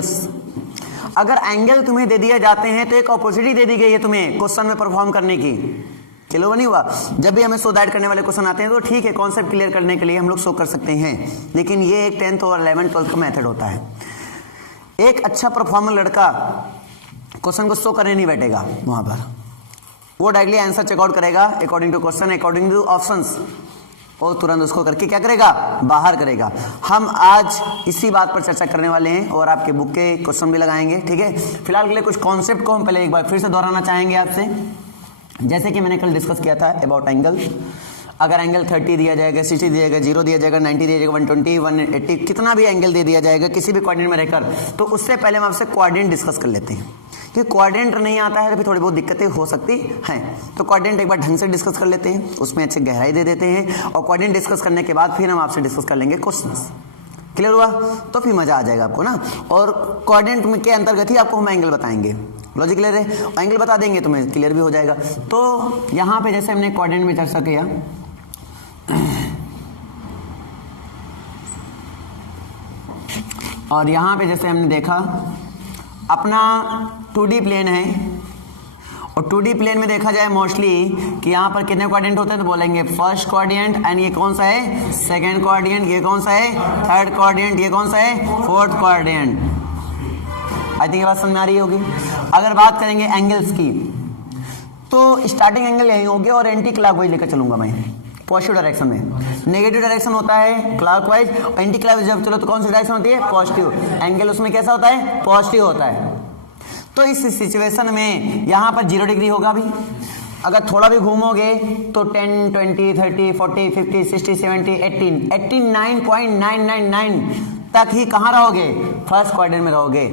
Angles. अगर angle तुम्हें दे दिए जाते हैं तो एक अपॉर्चुनिटी दे दी गई है तुम्हें क्वेश्चन में परफॉर्म करने की। चलो नहीं हुआ, जब भी हमें सो दैट करने वाले क्वेश्चन आते हैं तो ठीक है, कॉन्सेप्ट क्लियर करने के लिए हम लोग शो कर सकते हैं, लेकिन ये एक 10th और 11th 12th का मेथड होता है। एक अच्छा परफॉर्मर लड़का क्वेश्चन को शो करने नहीं बैठेगा वहां पर, वो डायरेक्टली आंसर चेकआउट करेगा according to question, according to options, और तुरंत उसको करके क्या करेगा, बाहर करेगा। हम आज इसी बात पर चर्चा करने वाले हैं और आपके बुक के क्वेश्चन भी लगाएंगे, ठीक है। फिलहाल के लिए कुछ कॉन्सेप्ट को हम पहले एक बार फिर से दोहराना चाहेंगे आपसे। जैसे कि मैंने कल डिस्कस किया था अबाउट एंगल, अगर एंगल 30 दिया जाएगा, 60 दिया जाएगा, 0 दिया जाएगा, 90 दिया जाएगा, 120, 180, कितना भी एंगल दे दिया जाएगा किसी भी कोऑर्डिनेट में रहकर, तो उससे पहले हम आपसे कोऑर्डिनेट डिस्कस कर लेते हैं कि कोऑर्डिनेट नहीं आता है तो फिर थोड़ी बहुत दिक्कतें हो सकती हैं। तो कोऑर्डिनेट एक बार ढंग से डिस्कस कर लेते हैं, उसमें अच्छे गहराई दे देते हैं, और कोऑर्डिनेट डिस्कस करने के बाद फिर हम आपसे डिस्कस कर लेंगे क्वेश्चंस। क्लियर हुआ? तो फिर मजा आ जाएगा आपको ना। और कोऑर्डिनेट के अंतर्गत ही आपको हम एंगल बताएंगे। लॉजिक क्लियर है? एंगल बता देंगे तो मैं क्लियर भी हो जाएगा। तो यहाँ पे जैसे हमने कोऑर्डिनेट में चर्चा किया, और यहाँ पे जैसे हमने देखा अपना 2D प्लेन है, और 2D प्लेन में देखा जाए मोस्टली कि यहाँ पर कितने क्वाड्रेंट होते हैं, तो बोलेंगे फर्स्ट क्वाड्रेंट, एंड ये कौन सा है, सेकंड क्वाड्रेंट, ये कौन सा है, थर्ड क्वाड्रेंट, ये कौन सा है, फोर्थ क्वाड्रेंट। आई थिंक ये बात समझ में आ रही होगी। अगर बात करेंगे एंगल्स की, तो स्टार्टिंग एंगल यही होगी और एंटी क्लॉकवाइज लेकर चलूंगा मैं, पॉजिटिव डायरेक्शन में। नेगेटिव डायरेक्शन होता है क्लॉकवाइज, एंटी क्लॉकवाइज जब चलो तो कौन सी डायरेक्शन होती है, पॉजिटिव। एंगल उसमें कैसा होता है, पॉजिटिव होता है। तो इस सिचुएशन में यहाँ पर 0 डिग्री होगा भी। अगर थोड़ा भी घूमोगे तो 10, 20, 30, 40, 50, 60, 70, 89.999 तक ही कहाँ रहोगे, फर्स्ट क्वाड्रेंट में रहोगे।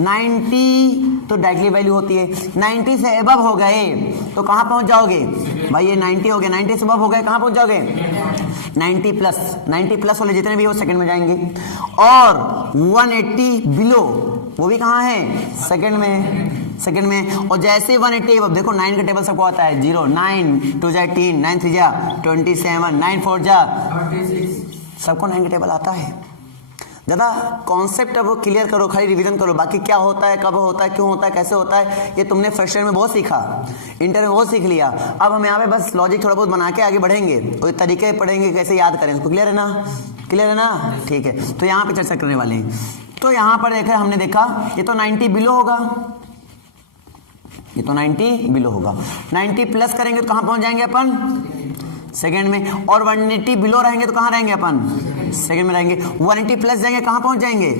90 तो डायरेक्टली वैल्यू होती है, 90 से अबव हो गए तो कहाँ पहुंच जाओगे भाई, ये 90 हो गया, 90 से अबव हो गए कहाँ पहुंच जाओगे, 90 प्लस वाले जितने भी वो सेकंड में जाएंगे, और 180 बिलो वो भी कहाँ है, सेकंड में। और जैसे 180 अब देखो 9 का टेबल सबको आता है, 0, 9 2 जा 3, 9 3 जा 27, 9 4 जा सबको 9 का टेबल आता है। ज़्यादा कॉन्सेप्ट अब क्लियर करो, खाली रिवीजन करो, बाकी क्या होता है, कब होता है, क्यों होता है, कैसे होता है, ये तुमने फर्स्ट ईयर में बहुत सीखा, इंटर में बहुत सीख लिया। अब हम यहाँ पे बस लॉजिक थोड़ा बहुत बना के आगे बढ़ेंगे और तरीके पढ़ेंगे कैसे याद करें इसको। क्लियर है ना? ठीक है। तो यहाँ पे चर्चा करने वाले हैं। तो यहाँ पर देखा, हमने देखा ये तो 90 बिलो होगा, ये तो 90 बिलो होगा। 90 प्लस करेंगे तो कहाँ पहुँच जाएंगे अपन, सेकंड में। और 180 बिलो रहेंगे तो कहाँ रहेंगे अपन, सेकंड में रहेंगे। 180 प्लस जाएंगे कहाँ पहुँच जाएंगे,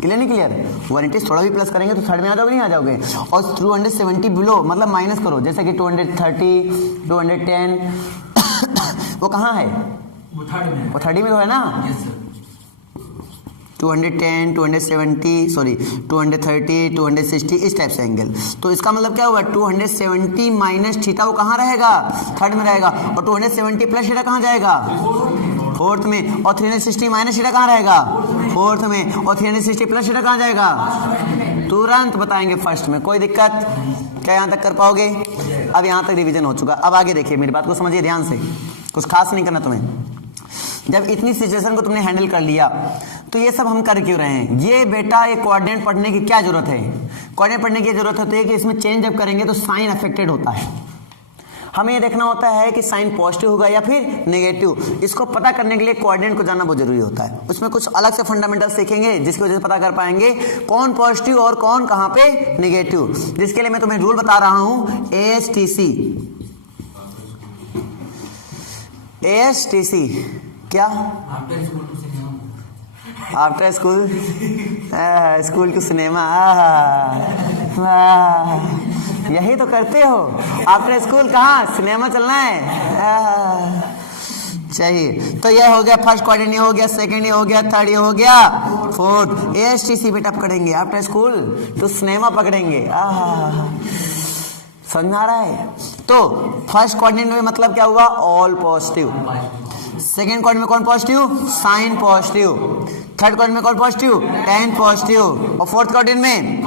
क्लियर नहीं क्लियर? 180 थोड़ा भी प्लस करेंगे तो थर्ड में आ जाओगे, नहीं आ जाओगे। और 270 बिलो मतलब माइनस करो, जैसे कि 230, 210 वो कहाँ है, वो 30 में तो है ना। 210, 270, सॉरी 230, 260 इस टाइप से एंगल। तो इसका मतलब क्या होगा, 270 माइनस थीटा वो कहाँ रहेगा, थर्ड में रहेगा। और 270 प्लस थीटा कहाँ जाएगा, फोर्थ में। और 360 माइनस थीटा कहाँ रहेगा, फोर्थ में। और 360 प्लस थीटा कहाँ जाएगा, तुरंत बताएंगे फर्स्ट में। कोई दिक्कत क्या, यहाँ तक कर पाओगे? अब यहाँ तक रिवीजन हो चुका। अब आगे देखिए, मेरी बात को समझिए ध्यान से, कुछ खास नहीं करना तुम्हें। जब इतनी सिचुएशन को तुमने हैंडल कर लिया तो ये सब हम कर क्यों रहे हैं, ये बेटा ये कोऑर्डिनेट पढ़ने की क्या जरूरत है। कोऑर्डिनेट पढ़ने की जरूरत होती है कि इसमें चेंज जब करेंगे तो साइन अफेक्टेड होता है। हमें ये देखना होता है कि साइन पॉजिटिव होगा या फिर नेगेटिव। इसको पता करने के लिए कोऑर्डिनेट को जानना बहुत जरूरी होता है। उसमें कुछ अलग से फंडामेंटल सीखेंगे जिसकी वजह से पता कर पाएंगे कौन पॉजिटिव और कौन कहाँ पे नेगेटिव। जिसके लिए मैं तुम्हें रूल बता रहा हूं, ASTC क्या, after school, school to cinema, यही तो करते हो। आफ्टर स्कूल कहाँ, सिनेमा चलना है, चाहिए। तो ये हो गया फर्स्ट क्वाड्रेंट, ये हो गया सेकंड, ये हो गया थर्ड, ये हो गया फोर्थ। ASTC बेटा पकड़ेंगे, आफ्टर स्कूल तो सिनेमा पकड़ेंगे। समझ में आ रहा है? तो फर्स्ट क्वाड्रेंट में मतलब क्या हुआ, ऑल पॉजिटिव। सेकेंड क्वाड्रेंट में कौन positive, sine positive. Third quadrant में कौन पॉजिटिव, टेन पॉजिटिव। और फोर्थ क्वाड्रेंट में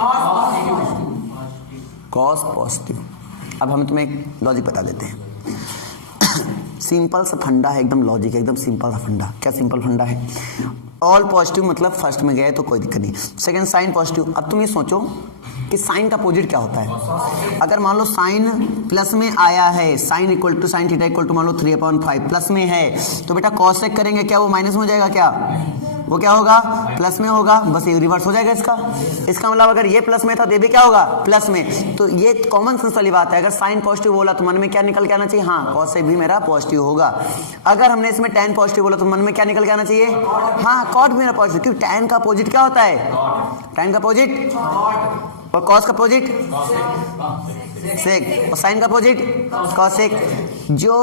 कॉस पॉजिटिव। अब हम तुम्हें एक लॉजिक बता देते हैं। सिंपल सा फंडा है, एकदम लॉजिक, एकदम सिंपल सा फंडा। क्या सिंपल फंडा है? ऑल पॉजिटिव मतलब फर्स्ट में गए तो कोई दिक्कत नहीं। Second sine positive. अब तुम ये सोचो कि साइन का अपोजिट क्या होता है। अगर मान लो साइन प्लस में आया है, sine equal to sine theta equal to मान लो 3/5 प्लस में है, तो बेटा कॉसेक करेंगे क्या वो माइनस में हो जाएगा क्या? वो क्या होगा? प्लस में होगा। बस ये रिवर्स हो जाएगा इसका मतलब अगर ये प्लस में था तो ये भी क्या होगा? प्लस में। तो ये कॉमन सेंस वाली बात है। अगर साइन पॉजिटिव बोला तो मन में क्या निकल के आना चाहिए? हाँ, कॉसेक भी मेरा पॉजिटिव होगा। अगर हमने इसमें tan पॉजिटिव बोला तो मन में क्या निकल के आना चाहिए? हाँ, कॉट भी मेरा पॉजिटिव, क्योंकि tan का अपोजिट क्या होता है? tan का अपोजिट और कॉस का अपोजिट सेक, और साइन का अपोजिट कॉसेक। जो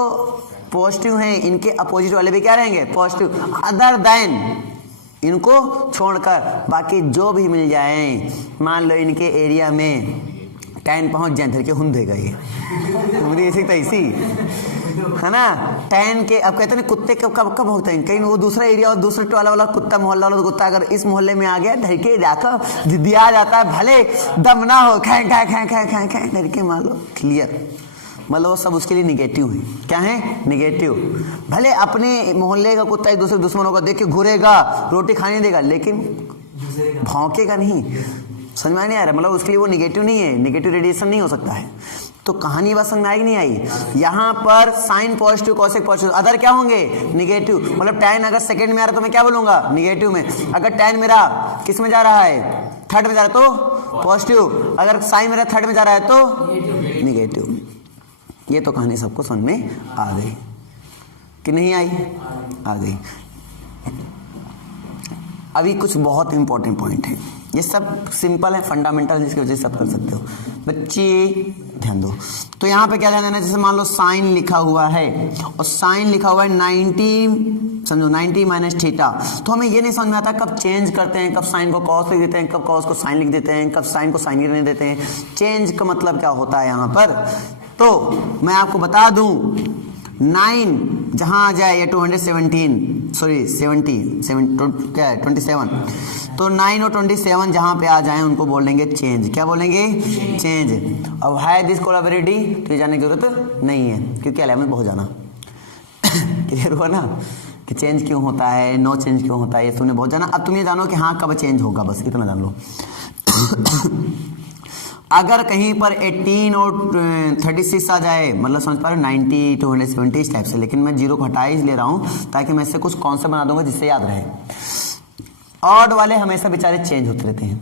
पॉजिटिव हैं इनके अपोजिट वाले भी क्या रहेंगे? पॉजिटिव। अदर देन इनको छोड़कर बाकी जो भी मिल जाए, मान लो इनके एरिया में tan पहुंच जाए धर के हुन देगा ये मेरी ऐसी तैसी है ना। tan के अब कहते हैं कुत्ते कब होते हैं, कहीं वो दूसरा एरिया और दूसरे टोला वाला कुत्ता मोहल्ला वाला कुत्ता अगर इस मोहल्ले में आ गया धर के जाकर दिया जाता है, भले दम ना हो, खे खे खे खे खे खे धर के मान लो क्लियर। मतलब वो सब उसके लिए निगेटिव है। क्या है? निगेटिव। भले अपने मोहल्ले का कुत्ता एक दूसरे दुश्मनों को देख के घूरेगा, रोटी खाने देगा, लेकिन भौंकेगा नहीं। समझ में नहीं आ रहा? मतलब उसके लिए वो निगेटिव नहीं है, निगेटिव रेडिएशन नहीं हो सकता है। तो कहानी बस समझ में आई कि नहीं आई? यहाँ पर sine positive cosec positive, other क्या होंगे? निगेटिव। मतलब tan अगर सेकंड में आ रहा है तो मैं क्या बोलूंगा? निगेटिव में। अगर tan मेरा किस में जा रहा है? थर्ड में जा रहा है तो पॉजिटिव। अगर साइन मेरा थर्ड में जा रहा है तो निगेटिव। ये तो कहानी सबको समझ में आ गई कि नहीं आई? आ गई। अभी कुछ बहुत इंपॉर्टेंट पॉइंट है, ये सब सिंपल है, फंडामेंटल, जिसकी वजह से सब कर सकते हो बच्चे, ध्यान दो। तो यहाँ पे क्या ध्यान देना, जैसे मान लो साइन लिखा हुआ है और साइन लिखा हुआ है 90, समझो 90 माइनस थीटा। तो हमें ये नहीं समझ में आता कब चेंज करते हैं, कब साइन को कॉस लिख देते हैं, कब कॉस को साइन लिख देते हैं, कब साइन को साइन लिखने देते हैं। चेंज का मतलब क्या होता है यहाँ पर? तो मैं आपको बता दूं, 9 जहां आ जाए ये 217 सॉरी 70 क्या है 27, तो 9 और 27 जहां पे आ जाए उनको बोलेंगे चेंज। क्या बोलेंगे? चेंज। अब है दिस कोलैबोरेटी तो ये जानने की जरूरत नहीं है, क्योंकि 11 में बहुत जाना क्लियर हुआ ना कि चेंज क्यों होता है, नो चेंज क्यों होता है, ये तुमने बहुत जाना। अब तुम ये जानो कि हाँ कब चेंज होगा, बस इतना जान लो। अगर कहीं पर 18 और 36 आ जाए, मतलब समझ पा रहे हो 90 to 170 इस टाइप से, लेकिन मैं जीरो को हटा ही ले रहा हूं ताकि मैं इससे कुछ कॉन्सेप्ट बना दूंगा जिससे याद रहे। ऑड वाले हमेशा बेचारे चेंज होते रहते हैं,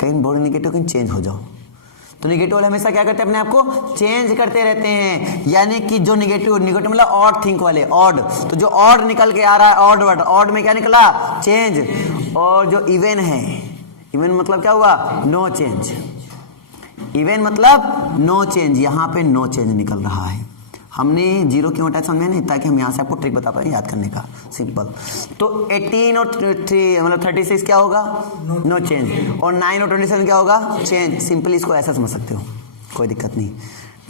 कहीं बोर्ड निगेटिव कहीं चेंज हो जाओ, तो निगेटिव वाले हमेशा क्या करते हैं? अपने आप को चेंज करते रहते हैं। यानी कि जो निगेटिव मतलब ऑड थिंक वाले, ऑड, तो जो ऑड निकल के आ रहा है, ऑड वर्ड, ऑड में क्या निकला? चेंज। और जो इवन है, इवन मतलब क्या हुआ? No change. इवन मतलब नो चेंज, यहाँ पे नो चेंज निकल रहा है। हमने जीरो क्यों हटाया समझे नहीं, ताकि हम यहाँ से आपको ट्रिक बता पाए याद करने का, सिंपल। तो 18 और 3 मतलब 36 क्या होगा? No change. और 9 और 27 क्या होगा? चेंज। सिंपली इसको ऐसा समझ सकते हो, कोई दिक्कत नहीं।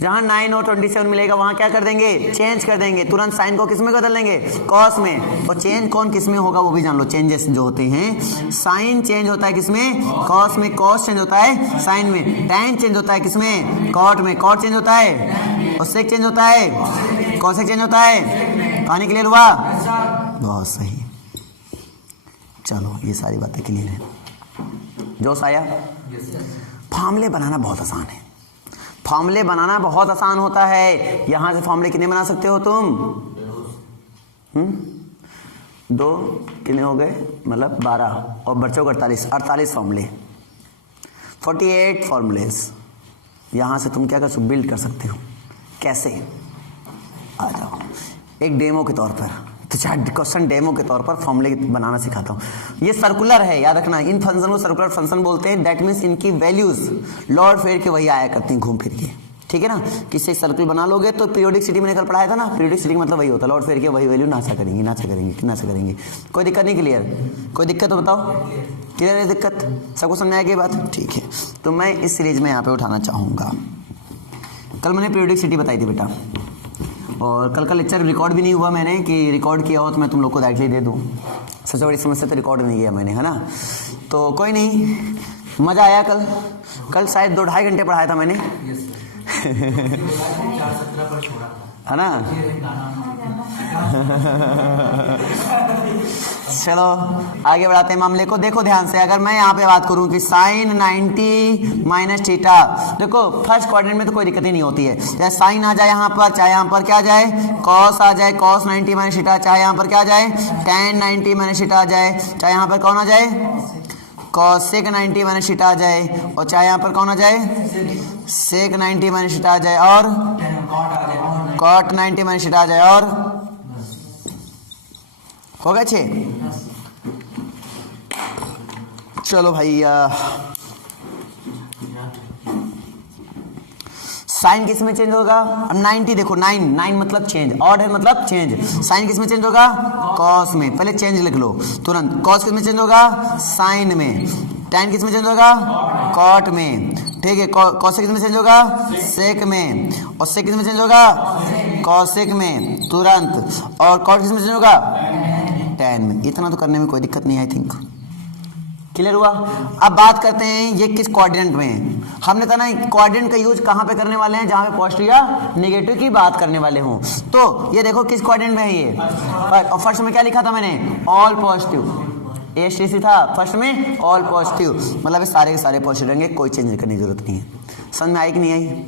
जहां 9 और 27 मिलेगा वहां क्या कर देंगे? चेंज कर देंगे। तुरंत साइन को किस में बदल देंगे? कॉस में। और चेंज कौन किस में होगा वो भी जान लो। चेंजेस जो होते हैं, साइन चेंज होता है किसमें? कॉस में। कॉस चेंज होता है साइन में। टैन चेंज होता है किसमें? कॉट में। कॉट चेंज होता है, और सेक चेंज होता है, कॉसेक चेंज होता है। कहानी क्लियर हुआ? बहुत सही। चलो ये सारी बातें क्लियर है, जोश आया? फॉर्मूले बनाना बहुत आसान है, फॉर्मूले बनाना बहुत आसान होता है। यहां से फॉर्मूले कितने बना सकते हो तुम? 2 कितने हो गए? मतलब 12 और बच्चों को 48 फॉर्मूले, 48 फॉर्मूलेस। यहां से तुम क्या कर सकते? बिल्ड कर सकते हो। कैसे? आ जाओ एक डेमो के तौर पर, तो 4 क्वेश्चन डेमो के तौर पर फॉर्मूले बनाना सिखाता हूं। ये सर्कुलर है, याद रखना। इन फंक्शन को सर्कुलर फंक्शन बोलते हैं। दैट मीन्स इनकी वैल्यूज लौट फेर के वही आया करती हैं, घूम फिर के, ठीक है ना। किसी सर्कल बना लोगे तो पीरियोडिसिटी में कल पढ़ाया था ना, पीरियोडिसिटी का मतलब वही होता है, लौट फेर के वही वैल्यू नाचा करेंगे, नाचा करेंगे, नाचा करेंगे। कोई दिक्कत नहीं? क्लियर? कोई दिक्कत तो बताओ। क्लियर है दिक्कत? सबको समझ आएगी बात? ठीक है। तो मैं इस सीरीज में यहाँ पे उठाना चाहूँगा, कल मैंने पीरियोडिसिटी बताई थी बेटा, और कल का लेक्चर रिकॉर्ड भी नहीं हुआ मैंने, कि रिकॉर्ड किया हो तो मैं तुम लोग को डायरेक्टली दे दूँ। सबसे बड़ी समस्या तो रिकॉर्ड नहीं किया मैंने, है ना। तो कोई नहीं, मज़ा आया कल शायद 2-2.5 घंटे पढ़ाया था मैंने। 4:17 पर छोड़ा था। है ना। चलो आगे बढ़ाते हैं मामले को। देखो ध्यान से, अगर मैं यहाँ पे बात करूँ कि साइन 90 माइनस थीटा, देखो फर्स्ट क्वाड्रेंट में तो कोई दिक्कत ही नहीं होती है, चाहे साइन आ जाए यहाँ पर, चाहे यहाँ पर क्या आ जाए कॉस आ जाए, कॉस 90 माइनस थीटा, चाहे यहाँ पर क्या आ जाए tan 90 माइनस थीटा आ जाए, चाहे यहाँ पर कौन आ जाए कॉसेक 90 माइनस थीटा आ जाए, और चाहे यहाँ पर कौन आ जाए सेक 90 माइनस थीटा आ जाए, और कॉट 90 माइनस थीटा आ जाए, और हो गए 6। चलो भैया, साइन किस में चेंज होगा? अब 90 देखो, 9 मतलब चेंज, ऑड है मतलब चेंज। साइन किस में चेंज होगा? कॉस में। पहले चेंज लिख लो तुरंत। कॉस किस में चेंज होगा? साइन में। टैन किस में चेंज होगा? कॉट में। ठीक है, कॉसेक किस में चेंज होगा? सेक में। और सेक किस में चेंज होगा? कॉसेक में तुरंत। और कॉट किस में चेंज होगा? टैन में। इतना तो करने में कोई दिक्कत नहीं, आई थिंक क्लियर हुआ। अब बात करते हैं ये किस क्वाड्रेंट में है। हमने कहा ना क्वाड्रेंट का यूज कहां पे करने वाले हैं? जहां पे पॉजिटिव या नेगेटिव की बात करने वाले हों। तो ये देखो किस क्वाड्रेंट में है ये। और फर्स्ट में क्या लिखा था मैंने? All positive. एसटीसी था फर्स्ट में, ऑल पॉजिटिव, मतलब सारे के सारे पॉजिटिव रहेंगे, कोई चेंज करने की जरूरत नहीं है। समझ में आई कि नहीं आई?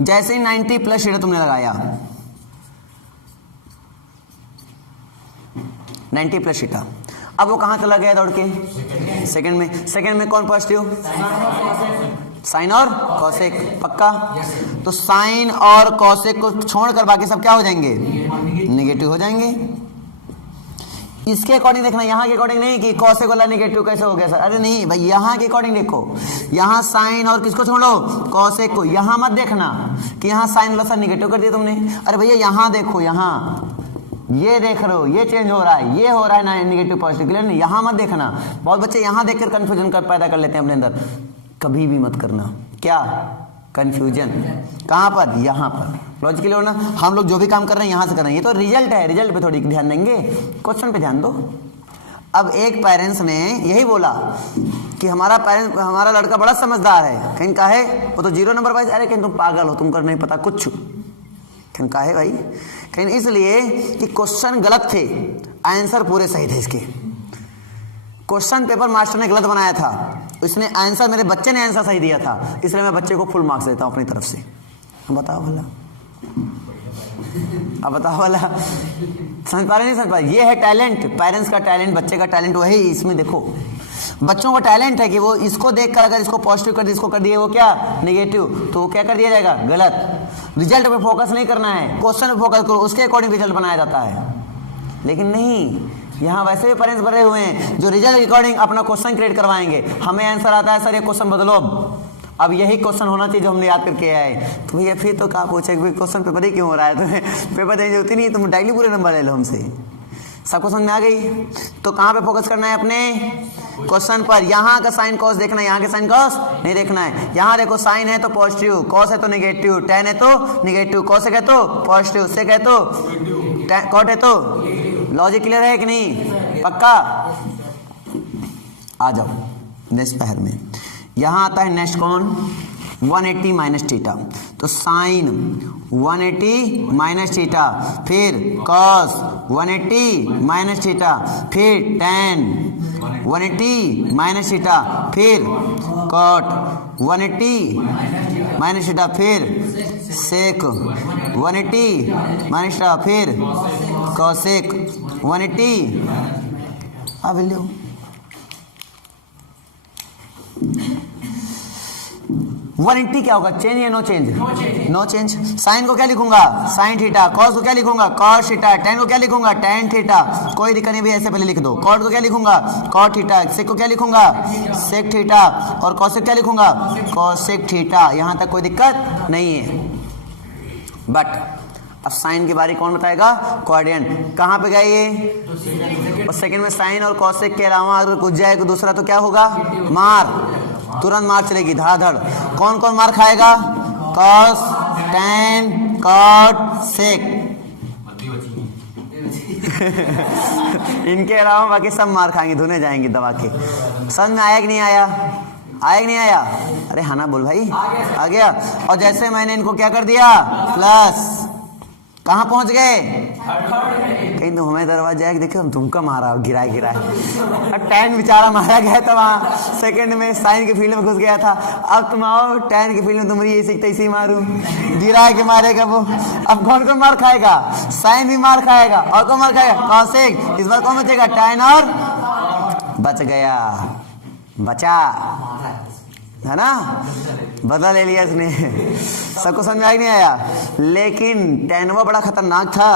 जैसे ही 90 प्लस थीटा तुमने लगाया, 90 प्लस थीटा, अब वो कहां चला गया दौड़ के? सेकंड में। सेकंड में कौन पॉजिटिव? साइन और कॉसेक। पक्का? तो साइन और कॉसेक को छोड़कर बाकी सब क्या हो जाएंगे? नेगेटिव हो जाएंगे। इसके अकॉर्डिंग देखना, यहाँ के अकॉर्डिंग नहीं कि कॉसेक वाला नेगेटिव कैसे हो गया सर। अरे नहीं भाई, यहाँ के अकॉर्डिंग देखो। यहाँ साइन और किसको छोड़ो? कॉसेक को। यहाँ मत देखना कि यहाँ साइन वाला सर नेगेटिव कर दिया तुमने। अरे भैया यहाँ देखो, यहाँ ये देख रहे हो, ये चेंज हो रहा है, ये हो रहा है ना नेगेटिव पॉजिटिव। क्लियर नहीं? यहाँ मत देखना। बहुत बच्चे यहाँ देखकर कंफ्यूजन पैदा कर लेते हैं अपने अंदर। कभी भी मत करना। क्या कंफ्यूजन? कहाँ पर? यहाँ पर। लॉजिक क्लियर होना। हम लोग जो भी काम कर रहे हैं यहाँ से कर रहे हैं। ये तो रिजल्ट है, रिजल्ट पे थोड़ी ध्यान देंगे, क्वेश्चन पे ध्यान दो। अब एक पेरेंट्स ने यही बोला कि हमारा लड़का बड़ा समझदार है। कहीं का है वो तो 0 नंबर पाए। अरे कहीं तुम पागल हो, तुमको नहीं पता कुछ। कहीं का है भाई? कहीं इसलिए कि क्वेश्चन गलत थे, आंसर पूरे सही थे। इसके क्वेश्चन पेपर मास्टर ने गलत बनाया था, इसने आंसर, मेरे बच्चे ने आंसर सही दिया था, इसलिए मैं बच्चे को फुल मार्क्स देता हूं अपनी तरफ से। बताओ भला, अब बताओ भला, समझ पा रहे नहीं समझ पा रहे? ये है टैलेंट, पेरेंट्स का टैलेंट, बच्चे का टैलेंट। वही इसमें देखो, बच्चों का टैलेंट है कि वो इसको देखकर अगर इसको पॉजिटिव कर दिया, इसको कर दिए वो क्या नेगेटिव, तो वो क्या कर दिया जाएगा? गलत। रिजल्ट पे फोकस नहीं करना है, क्वेश्चन पे फोकस करो, उसके अकॉर्डिंग रिजल्ट बनाया जाता है। लेकिन नहीं, यहाँ वैसे भी पेरेंट्स भरे हुए हैं जो रिजल्ट के अकॉर्डिंग अपना क्वेश्चन क्रिएट करवाएंगे। हमें आंसर आता है सर ये क्वेश्चन बदलो, अब यही क्वेश्चन होना चाहिए जो हमने याद करके आए। तो भैया फिर तो क्या पूछे क्वेश्चन पेपर ही क्यों हो रहा है? तुम्हें पेपर देने की जरूरत नहीं, तुम डायरेक्टली पूरे नंबर ले लो हमसे। सबको समझ में आ गई? तो कहाँ पे फोकस करना है? अपने क्वेश्चन पर। यहाँ का साइन कॉस देखना है, यहाँ के साइन कॉस नहीं देखना है। यहाँ देखो साइन है तो पॉजिटिव, कॉस है तो नेगेटिव, टैन है तो नेगेटिव, कॉसेक है तो पॉजिटिव, सेक है तो कॉट है तो। लॉजिक क्लियर है कि नहीं? पक्का? आ जाओ नेक्स्ट पैर में। यहाँ आता है नेक्स्ट कौन? 180 माइनस थीटा। तो साइन 180 माइनस थीटा, फिर कॉस 180 माइनस थीटा, फिर टैन 180 माइनस थीटा, फिर कॉट 180 माइनस थीटा, फिर सेक 180 माइनस थीटा, फिर कॉसेक 180। अब लो 180 क्या होगा? चेंज या no change? No change. Sine को क्या लिखूंगा? Sine theta. कॉस को क्या लिखूंगा? Cos theta. टैन को क्या लिखूंगा? Tan theta. कोई दिक्कत नहीं भी, ऐसे पहले लिख दो। कॉट को क्या लिखूंगा? Cot theta. सेक को क्या लिखूंगा? Sec theta. और कॉसेक क्या लिखूंगा? Cosec theta. यहां तक कोई दिक्कत नहीं है। बट अब साइन की बारी कौन बताएगा? क्वाड्रेंट। कहां पे गए ये? और सेकंड में साइन और कॉसेक के अलावा अगर कुछ जाए तो दूसरा तो क्या होगा? मार, तुरंत मार चलेगी धड़ाधड़। कौन कौन मार खाएगा? कॉस, टैन, कॉट, सेक। इनके अलावा बाकी सब मार खाएंगे, धुने जाएंगे दबा के। समझ में आया कि नहीं आया? आया कि नहीं आया? अरे हाँ ना बोल भाई, आ गया। और जैसे मैंने इनको क्या कर दिया? प्लस, कहाँ पहुंच गए? कहीं तो हमें दरवाजा जाए देखो हम तुमका मारा गिराए अब tan बेचारा मारा गया था वहाँ सेकंड में, साइन के फील्ड में घुस गया था। अब तुम आओ tan के फील्ड में, तुम्हारी ये सीखते इसी मारू, गिरा के मारेगा वो। अब कौन कौन मार खाएगा? साइन भी मार खाएगा और कौन मार खाएगा? कॉसेक। इस बार कौन बचेगा? tan और बच गया, बचा है ना, बदला ले लिया इसने। सबको समझ में नहीं आया, लेकिन टैनवा बड़ा खतरनाक था,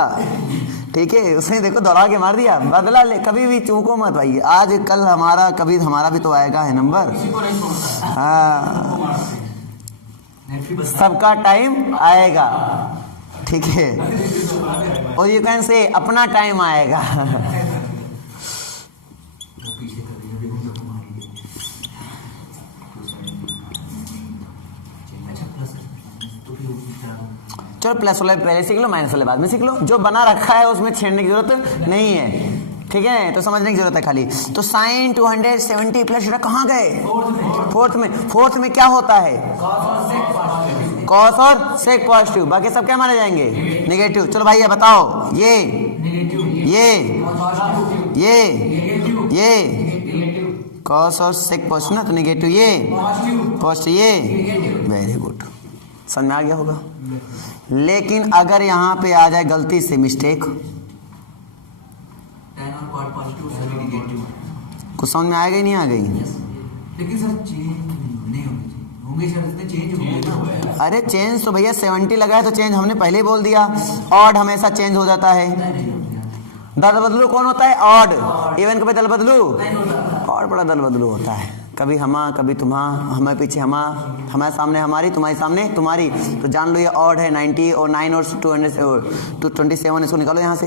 ठीक है, उसने देखो दौड़ा के मार दिया। बदला ले, कभी भी चूको मत भाई, आज कल हमारा कभी हमारा भी तो आएगा है नंबर। हाँ, सबका टाइम आएगा, ठीक है, और ये कैन से अपना टाइम आएगा। चलो प्लस वाले पहले सीख लो, माइनस वाले बाद में सीख लो। जो बना रखा है उसमें छेड़ने की जरूरत नहीं है, ठीक है, तो समझने की जरूरत है खाली। तो साइन 270 प्लस कहाँ गए? फोर्थ में। फोर्थ में क्या होता है? कॉस और सेक पॉजिटिव, बाकी सब क्या माने जाएंगे? नेगेटिव। चलो भाई बताओ, ये कॉस और सेक पॉजिटिव ना, तो नेगेटिव ये पॉजिटिव ये, वेरी गुड, समझ में आ गया होगा। लेकिन अगर यहाँ पे आ जाए गलती से मिस्टेक, कुछ समझ में आएगा ही नहीं आ गई? लेकिन सर नहीं होंगे सर, चेंज होंगे। अरे चेंज तो भैया 70 लगा है तो चेंज हमने पहले ही बोल दिया। ऑड हमेशा चेंज हो जाता है। दल बदलू कौन होता है? ऑड। इवन कभी दल बदलू, ऑड बड़ा दल बदलू होता है, कभी हमा कभी तुम्हा, हमें पीछे हमा, हमारे सामने हमारी, तुम्हारे सामने तुम्हारी। तो जान लो ये ऑड है। 90 और 9 और 227, इसको निकालो यहाँ से।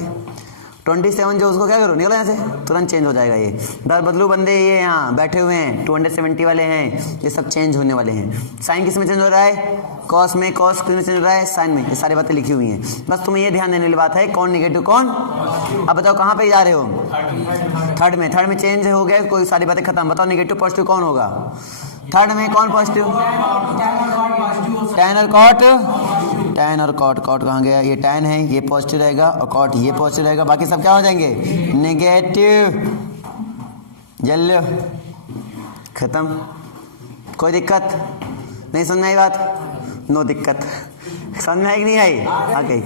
27 जो उसको क्या करो, निकालो यहाँ से, तुरंत चेंज हो जाएगा। ये दल बदलू बंदे ये यहाँ बैठे हुए हैं, 270 वाले हैं, ये सब चेंज होने वाले हैं। साइन किस में चेंज हो रहा है? कॉस में। कॉस किस में चेंज हो रहा है? साइन में। ये सारी बातें लिखी हुई हैं, बस तुम्हें ये ध्यान देने वाली बात है कौन निगेटिव कौन। अब बताओ कहाँ पे जा रहे हो? थर्ड में। थर्ड में चेंज हो गया, कोई सारी बातें खत्म। बताओ निगेटिव पॉजिटिव कौन होगा? थर्ड में कौन पॉजिटिव? टैन और कॉट। टैन और कॉट। कॉट कहाँ गया? ये टैन है, ये पॉजिटिव रहेगा, और कॉट ये पॉजिटिव रहेगा, बाकी सब क्या हो जाएंगे? नेगेटिव। जल्लो खत्म। कोई दिक्कत नहीं? समझ में आई बात? नो दिक्कत। समझ में आई कि नहीं आई? आ गई,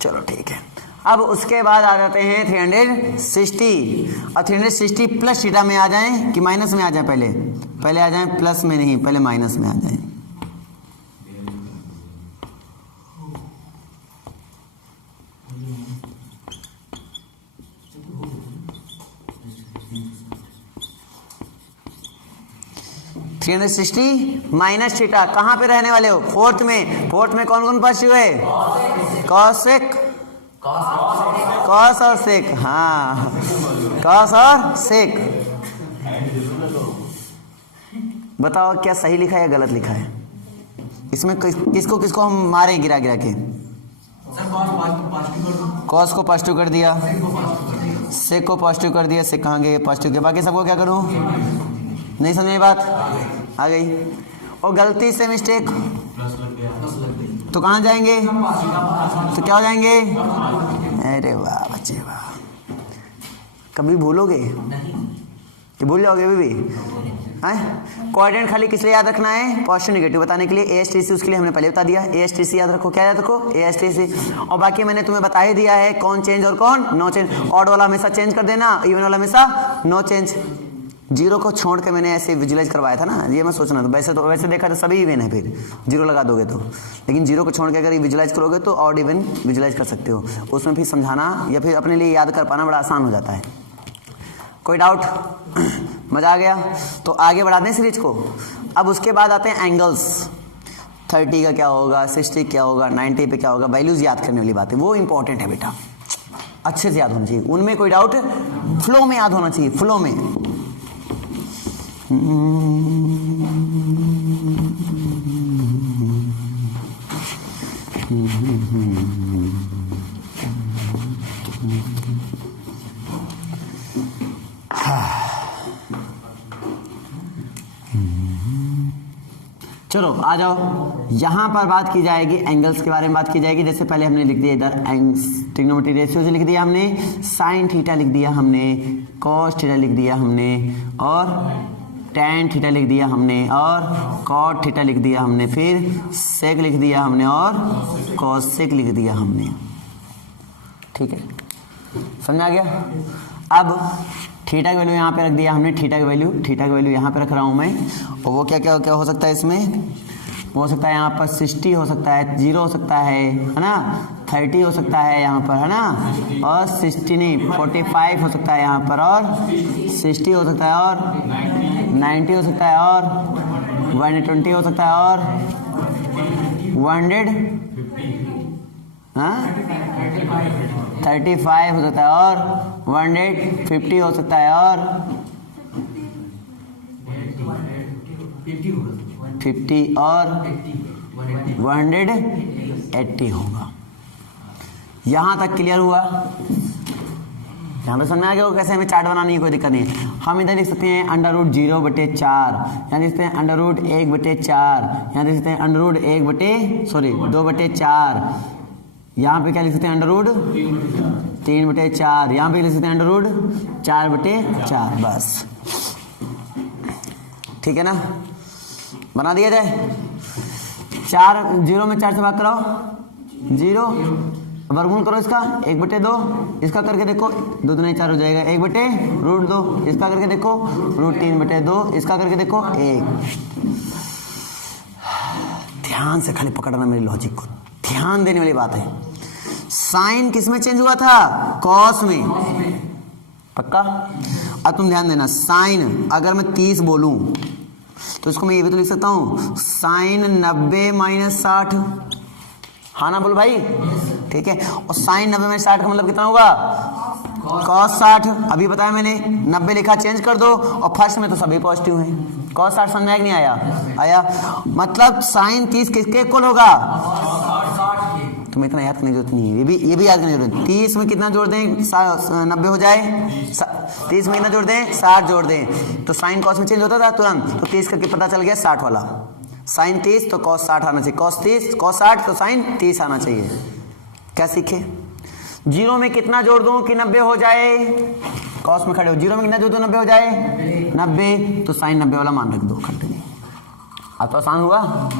चलो ठीक है। अब उसके बाद आ जाते हैं 360, और 360 प्लस थीटा में आ जाएं कि माइनस में आ जाए? पहले आ जाएं प्लस में, नहीं पहले माइनस में आ जाएं। (360 माइनस थीटा) कहाँ पे रहने वाले हो? फोर्थ में। फोर्थ में कौन कौन पॉजिटिव है? कॉसेक, कॉस और सेक। हाँ, कॉस और सेक। बताओ क्या सही लिखा है या गलत लिखा है? इसमें किसको किसको हम मारे गिरा गिरा के? कॉस को पॉजिटिव कर दिया, सेक को पॉजिटिव कर दिया। सेक कहाँ गए? पॉजिटिव के। बाकी सबको क्या करूं? नहीं समझ में बात? आ गई। और गलती से मिस्टेक तो कहाँ जाएंगे? तो क्या हो जाएंगे? अरे वाह बच्चे वाह, कभी भूलोगे कि भूल जाओगे अभी भी? कोऑर्डिनेट खाली किस लिए याद रखना है? पॉजिटिव नेगेटिव बताने के लिए। एएसटीसी उसके लिए हमने पहले बता दिया। एएसटीसी याद रखो। क्या याद रखो? एएसटीसी। और बाकी मैंने तुम्हें बता ही दिया है कौन चेंज और कौन नो चेंज। ऑड वाला हमेशा चेंज कर देना, इवन वाला हमेशा नो चेंज। जीरो को छोड़ के मैंने ऐसे विजुलाइज करवाया था ना, ये मैं सोचना। तो वैसे देखा तो सभी इवन है, फिर जीरो लगा दोगे तो। लेकिन जीरो को छोड़ के अगर विजुलाइज करोगे तो ऑड इवन विजुलाइज कर सकते हो। उसमें फिर समझाना या फिर अपने लिए याद कर पाना बड़ा आसान हो जाता है। कोई डाउट? मजा आ गया? तो आगे बढ़ाते हैं सीरीज को। अब उसके बाद आते हैं एंगल्स। 30 का क्या होगा, 60 क्या होगा, 90 पे क्या होगा, वैल्यूज याद करने वाली बात है, वो इंपॉर्टेंट है बेटा, अच्छे से याद होना चाहिए। उनमें कोई डाउट? फ्लो में याद होना चाहिए, फ्लो में। चलो आ जाओ, यहाँ पर बात की जाएगी एंगल्स के बारे में बात की जाएगी। जैसे पहले हमने लिख दिया इधर ट्रिग्नोमेट्री रेशियो से लिख दिया हमने, साइन थीटा लिख दिया हमने, कॉस थीटा लिख दिया हमने, और टैन थीटा लिख दिया हमने, और कॉट थीटा लिख दिया हमने, फिर सेक लिख दिया हमने, और कॉसेक लिख दिया हमने। ठीक है, समझ आ गया। अब थीटा की वैल्यू यहाँ पे रख दिया हमने, थीटा की वैल्यू यहाँ पे रख रहा हूँ मैं। और वो क्या क्या क्या हो सकता है इसमें, वो हो सकता है यहाँ पर 60 हो सकता है, 0 हो सकता है ना, 30 हो सकता है यहाँ पर, है ना, और 60 नहीं 45 हो सकता है यहाँ पर, और 60 हो सकता है, और 90 हो सकता है, और 120 हो सकता है, और 100 35 हो सकता है, और 150 हो सकता है, और 50 और 180 होगा। यहाँ तक क्लियर हुआ? यहाँ पे समझ में आ गया कैसे हमें चार्ट बनानी है, कोई दिक्कत नहीं है। हम इधर लिख सकते हैं √0/4, यहाँ लिख सकते हैं √1/4, यहाँ लिख सकते हैं √2/4, यहाँ पे क्या लिख सकते हैं √3/4, यहाँ पे लिख सकते हैं √4/4, बस ठीक है ना, बना दिया जाए। 0 में 4 से भाग कराओ, 0, वर्गमूल करो इसका 1/2, इसका करके देखो 2 दूनी 4 हो जाएगा, 1/√2, इसका करके देखो √3/2, इसका करके देखो 1। ध्यान से खाली पकड़ना मेरी लॉजिक को, ध्यान देने वाली बात है। साइन किस में चेंज हुआ था? कॉस में, पक्का? अब तुम ध्यान देना, साइन अगर मैं 30 बोलूं तो इसको मैं ये भी तो लिख सकता हूं, साइन 90 - 60, हाँ ना बोल भाई, ठीक है। और साइन 90 - 60 का मतलब कितना होगा? cos 60। अभी बताया मैंने, 90 लिखा, चेंज कर दो, और फर्स्ट में तो सभी पॉजिटिव हैं। cos 60 समझ में नहीं आया? मतलब साइन 30 किसके इक्वल होगा? तुम्हें इतना याद करने की जरूरत नहीं है, ये भी याद करने की जरूरत है। 30 में कितना जोड़ दें 90 हो जाए, 30 में कितना जोड़ दें 60 जोड़ दें, तो साइन कॉस में चेंज होता था तुरंत, तो 30 करके पता चल गया 60 वाला। साइन 30 तो कॉस 60 आना चाहिए, कॉस 60 तो साइन 30 आना चाहिए। क्या सीखे? 0 में कितना जोड़ दूं कि 90 हो जाए? कॉस में खड़े हो, 0 में कितना जोड़ दो 90 हो जाए? 90, तो साइन 90 वाला मान रख दो खट्टे में। अब तो आसान हुआ।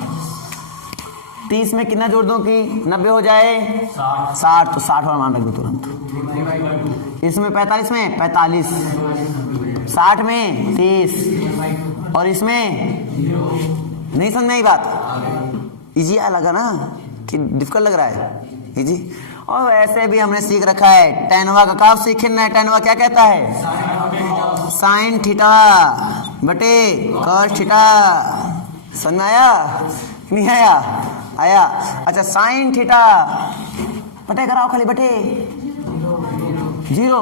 30 में कितना जोड़ दूं कि 90 हो जाए? 60, तो 60 वाला मान रख दो तुरंत। इसमें 45 में 45, 60 में 30, और इसमें नहीं समझ में आई बात? इजी लगा ना कि डिफिकल्ट लग रहा है? इजी। और वैसे भी हमने सीख रखा है टेनवा का, कब सीखना है? टेनवा क्या कहता है? साइन थीटा बटे कॉस थीटा। समझ में आया? नहीं आया? आया। अच्छा, साइन थीटा बटे कराओ, खाली बटे 0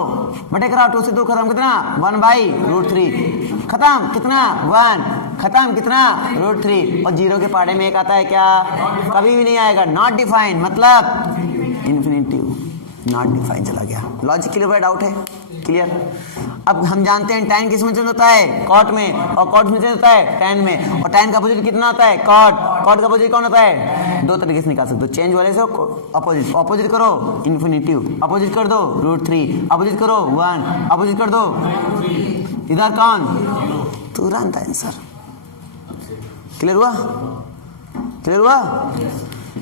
बटे कराओ, 2 से 2 खत्म, कितना? 1/√3 खत्म, कितना? 1 खत्म, कितना? √3। और 0 के पहाड़े में एक आता है क्या? कभी भी नहीं आएगा, नॉट डिफाइन, मतलब इन्फिनिटिव, नॉट डिफाइन चला गया। Logic clear? डाउट है? क्लियर? अब हम जानते हैं टैन किस में चेंज होता है? कॉट में, और कॉट में चेंज होता है टैन में, और टैन का अपोजिट कितना होता है? कॉट। कॉट का अपोजिट कौन होता है? 2 तरीके से निकाल सकते हो, चेंज वाले से अपोजिट। अपोजिट करो इन्फिनिटिव, अपोजिट कर दो √3, अपोजिट करो 1, अपोजिट कर दो इधर कौन? तुरंत आंसर। क्लियर हुआ? क्लियर हुआ?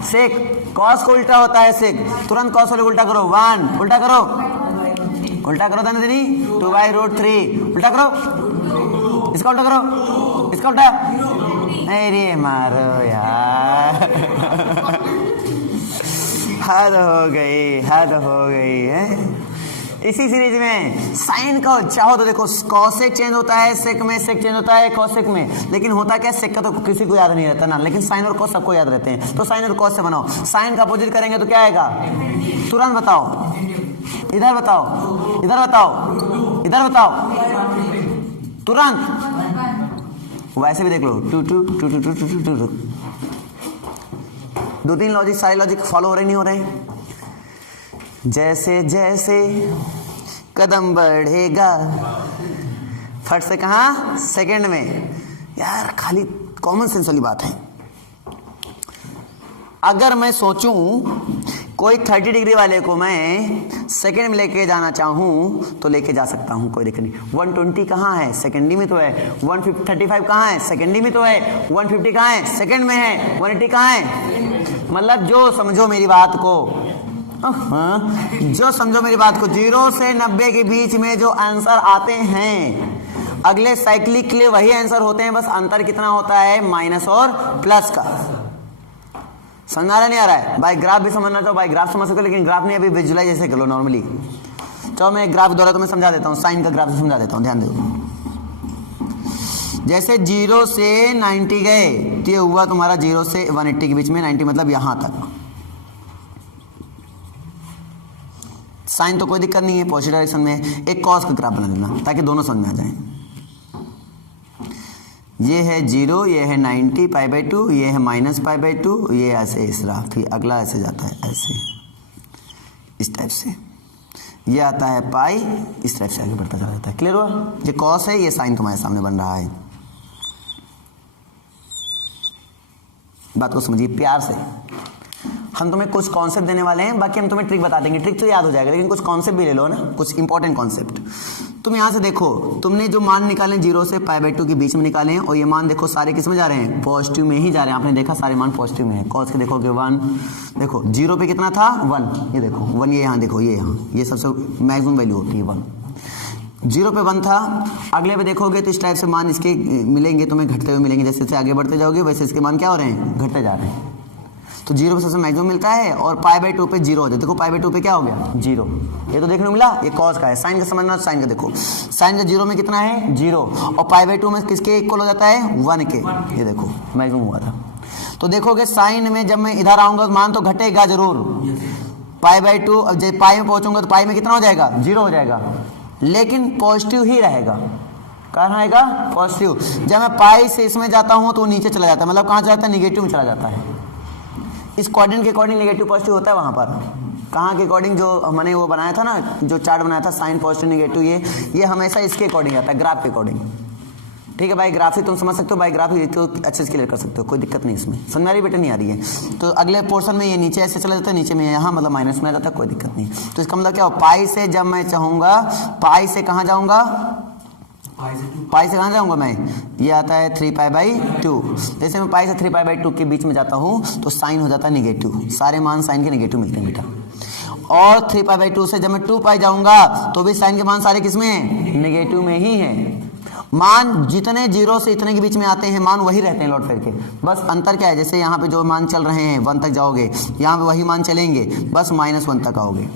सेक, कॉस को उल्टा होता है सेक, तुरंत कॉस वाले उल्टा करो 1, उल्टा करो, उल्टा करो दाना दीदी, 2/√3, उल्टा करो, इसका उल्टा करो, इसका उल्टा, अरे मारो यार हद हो गई, हद हो गई है। इसी सीरीज में साइन का चाहो तो देखो, कॉसेक चेंज होता है सेक में, सेक चेंज होता है कॉसेक में, लेकिन होता क्या? सेक का तो किसी को याद नहीं रहता ना, लेकिन साइन और कॉस सबको याद रहते हैं। तो साइन और कॉस से बनाओ, साइन का अपोजिट करेंगे तो क्या आएगा? तुरंत बताओ, इधर बताओ, इधर बताओ, इधर बताओ, तुरंत। वैसे भी देख लो, 2 2 2 2 2 2 2 2-3 लॉजिक, सारे लॉजिक फॉलो हो रहे नहीं हो रहे? जैसे जैसे कदम बढ़ेगा, फट से कहाँ? सेकंड में। यार खाली कॉमन सेंस वाली बात है। अगर मैं सोचूं कोई 30 डिग्री वाले को मैं सेकंड में लेके जाना चाहूं तो लेके जा सकता हूं, कोई दिक्कत नहीं। 120 कहाँ है? सेकंड में तो है। 135 कहाँ है? सेकंड में तो है। 150 कहाँ है? सेकंड में है। 180 कहाँ है? मतलब जो समझो मेरी बात को, जो समझो मेरी बात को, 0 से 90 के बीच में जो आंसर आते हैं अगले साइक्लिक के लिए वही आंसर होते हैं, बस अंतर कितना होता है? माइनस और प्लस का। समझ आ रहा नहीं आ रहा है? बाय ग्राफ भी समझना चाहो बाय ग्राफ समझ सकते हो, लेकिन ग्राफ नहीं, अभी विजुलाइज ऐसे कर लो नॉर्मली। चलो मैं ग्राफ द्वारा तुम्हें समझा देता हूँ, साइन का ग्राफ समझा देता हूँ, ध्यान दो। जैसे 0 से 90 गए तो ये हुआ तुम्हारा 0 से 180 के बीच में, 90 मतलब यहां तक। साइन तो कोई दिक्कत नहीं है, पॉजिटिव डायरेक्शन में। एक कॉस का ग्राफ बना देना ताकि दोनों समझ में आ जाए। ये है 0, ये है 90 π/2, ये है -π/2, ये ऐसे इस रहा, फिर अगला ऐसे जाता है ऐसे इस टाइप से, ये आता है पाई, इस टाइप से आगे बढ़ता चला जाता है। क्लियर हुआ? ये कॉस है, ये साइन तुम्हारे सामने बन रहा है। बात को समझिए प्यार से। हम तुम्हें कुछ कॉन्सेप्ट देने वाले हैं, बाकी हम तुम्हें ट्रिक बता देंगे। ट्रिक तो याद हो जाएगा, लेकिन कुछ कॉन्सेप्ट भी ले लो ना, कुछ इंपॉर्टेंट कॉन्सेप्ट। तुम यहाँ से देखो, तुमने जो मान निकाले 0 से π/2 के बीच में निकाले हैं, और ये मान देखो सारे किस में जा रहे हैं? पॉजिटिव में ही जा रहे हैं। आपने देखा सारे मान पॉजिटिव में है। कॉस के देखोगे 1, देखो 0 पे कितना था? 1, ये देखो 1, ये यहाँ देखो, ये यहाँ, ये सबसे मैक्सिमम वैल्यू होती है 1। 0 पे 1 था। अगले पे देखोगे तो इस टाइप से मान इसके मिलेंगे, तुम्हें घटते हुए मिलेंगे। जैसे जैसे आगे बढ़ते जाओगे वैसे इसके मान क्या हो रहे हैं? घटते जा रहे हैं। तो 0 पे सबसे मैक्सिमम मिलता है, और π/2 पे 0 हो जाए। देखो π/2 पे क्या हो गया? 0। ये तो देखने को मिला। ये कॉस का है। साइन का समझना, साइन का देखो, साइन का 0 में कितना है? 0, और π/2 में किसके इक्वल हो जाता है? 1 के। ये देखो मैक्सिमम हुआ था। तो देखोगे साइन में जब मैं इधर आऊंगा तो मान तो घटेगा जरूर। π/2, अब जब पाई में पहुंचूंगा तो पाई में कितना हो जाएगा? 0 हो जाएगा, लेकिन पॉजिटिव ही रहेगा। कहाँ रहेगा? पॉजिटिव। जब मैं पाई से इसमें जाता हूँ तो नीचे चला जाता है, मतलब कहाँ जाता है? निगेटिव में चला जाता है। इस क्वाड्रेंट के अकॉर्डिंग नेगेटिव पॉजिटिव होता है वहां पर। कहाँ के अकॉर्डिंग? जो हमने वो बनाया था ना, जो चार्ट बनाया था साइन पॉजिटिव नेगेटिव, ये हमेशा इसके अकॉर्डिंग आता है, ग्राफ के अकॉर्डिंग। ठीक है, बाय ग्राफ ही तुम समझ सकते हो, बाय ग्राफ ही तो अच्छे से क्लियर कर सकते हो, कोई दिक्कत नहीं इसमें। समझ आ रही बेटा? नहीं आ रही है तो अगले पोर्शन में ये नीचे ऐसे चला जाता है, नीचे में यहाँ मतलब माइनस में आ जाता है, कोई दिक्कत नहीं। तो इसका मतलब क्या हो? पाई से जब मैं चाहूँगा, पाई से कहाँ जाऊँगा? पाई से कहाँ जाऊँगा मैं? ये आता है 3π/2। जैसे मैं पाई से 3π/2 के बीच में जाता हूँ तो साइन हो जाता है निगेटिव। सारे मान साइन के निगेटिव मिलते हैं बेटा। और 3π/2 से जब मैं 2π जाऊँगा तो भी साइन के मान सारे किस में हैं? निगेटिव में ही हैं। मान जितने 0 से इतने के बीच में आते हैं मान वही रहते हैं लौट फिर के। बस अंतर क्या है? जैसे यहाँ पे जो मान चल रहे हैं 1 तक जाओगे, यहाँ पे वही मान चलेंगे, बस -1 तक आओगे।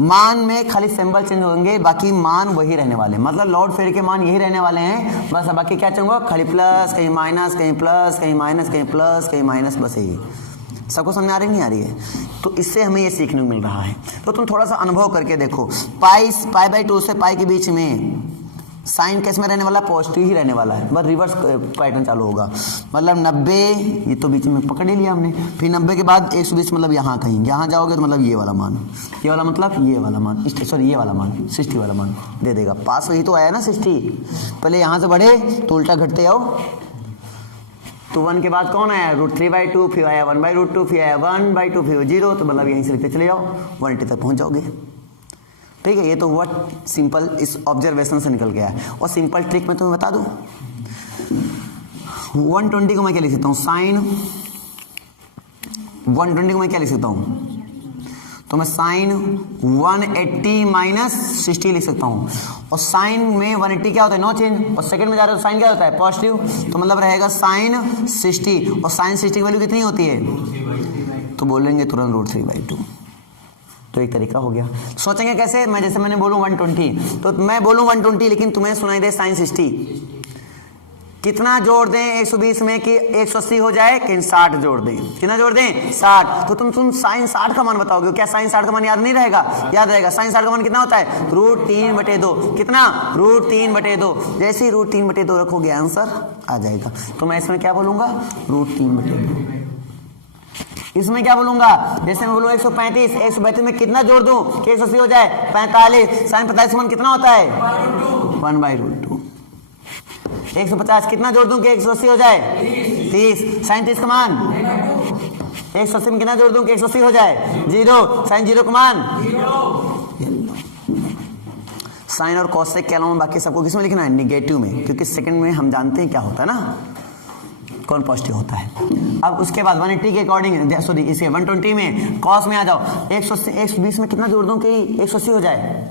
मान में खाली सिंबल चेंज होंगे, बाकी मान वही रहने वाले हैं। मतलब लॉर्ड फेयर के मान यही रहने वाले हैं, बस बाकी क्या चाहूँगा? खाली प्लस, कहीं माइनस, कहीं प्लस, कहीं माइनस, कहीं प्लस, कहीं माइनस, बस यही। सबको समझ आ रही नहीं आ रही है? तो इससे हमें ये सीखने को मिल रहा है। तो तुम थोड़ा सा अनुभव करके देखो। π/2 से पाई के बीच में साइन किस में रहने वाला? पॉजिटिव ही रहने वाला है, बस रिवर्स पैटर्न चालू होगा। मतलब 90, ये तो बीच में पकड़ ही लिया हमने। फिर 90 के बाद 120, मतलब यहाँ कहीं, यहाँ जाओगे तो मतलब ये वाला मान, ये वाला मतलब ये वाला मान, सॉरी ये वाला मान 60 वाला मान दे देगा। पास वही तो आया ना 60। पहले यहाँ से बढ़े तो उल्टा घटते आओ। तो 1 के बाद कौन आया? √3/2, फिर आया 1/√2, फिर आया 1/2, फिर 0। तो मतलब यहीं से लिखते चले जाओ, 180 तक पहुँच जाओगे। ठीक है, ये तो वर्ड सिंपल इस ऑब्जर्वेशन से निकल गया है। और सिंपल ट्रिक मैं तुम्हें बता दूं, 120 को मैं क्या लिख सकता हूँ? साइन 120 को मैं क्या लिख सकता हूँ? तो मैं साइन 180 - 60 लिख सकता हूँ। और साइन में 180 क्या होता है? No change. और सेकंड में जा रहे हो तो साइन क्या होता है? पॉजिटिव। तो मतलब रहेगा साइन 60, और साइन 60 की वैल्यू कितनी होती है? तो बोलेंगे तुरंत √3/2। तो एक तरीका हो गया। सोचेंगे कैसे? मैं जैसे मैंने बोलूं 120, तो मैं बोलूं 120, लेकिन तुम्हें सुनाई दे साइन 60। कितना जोड़ दें 120 में कि 180 हो जाए? कि 60 जोड़ दें। कितना जोड़ दें? 60। तो तुम साइन 60 का मान बताओगे। क्या साइन 60 का मान याद नहीं रहेगा? याद रहेगा। साइन 60 का मान कितना होता है? √3/2। कितना? √3/2। जैसे ही √3/2 रखोगे आंसर आ जाएगा। तो मैं इसमें क्या बोलूंगा? √3/2। इसमें क्या बोलूंगा? जैसे मैं बोलूँ 135, 135 में कितना जोड़ दूं कि 180 हो जाए? 45। साइन 45 मान कितना होता है? 1/√2। 150 कितना जोड़ दूं कि 180 हो जाए? 30। साइन 30 का मान 180 में कितना जोड़ दूं कि 180 हो जाए? 0। साइन 0 का मान 0। साइन और कॉसेक के अलावा बाकी सबको किस में लिखना है? निगेटिव में, क्योंकि सेकंड में हम जानते हैं क्या होता है ना, कौन पॉजिटिव होता है। अब उसके बाद 180 के अकॉर्डिंग, सॉरी इसके 120 में कॉस में आ जाओ। 120 में कितना जोड़ दूं कि 180 हो जाए?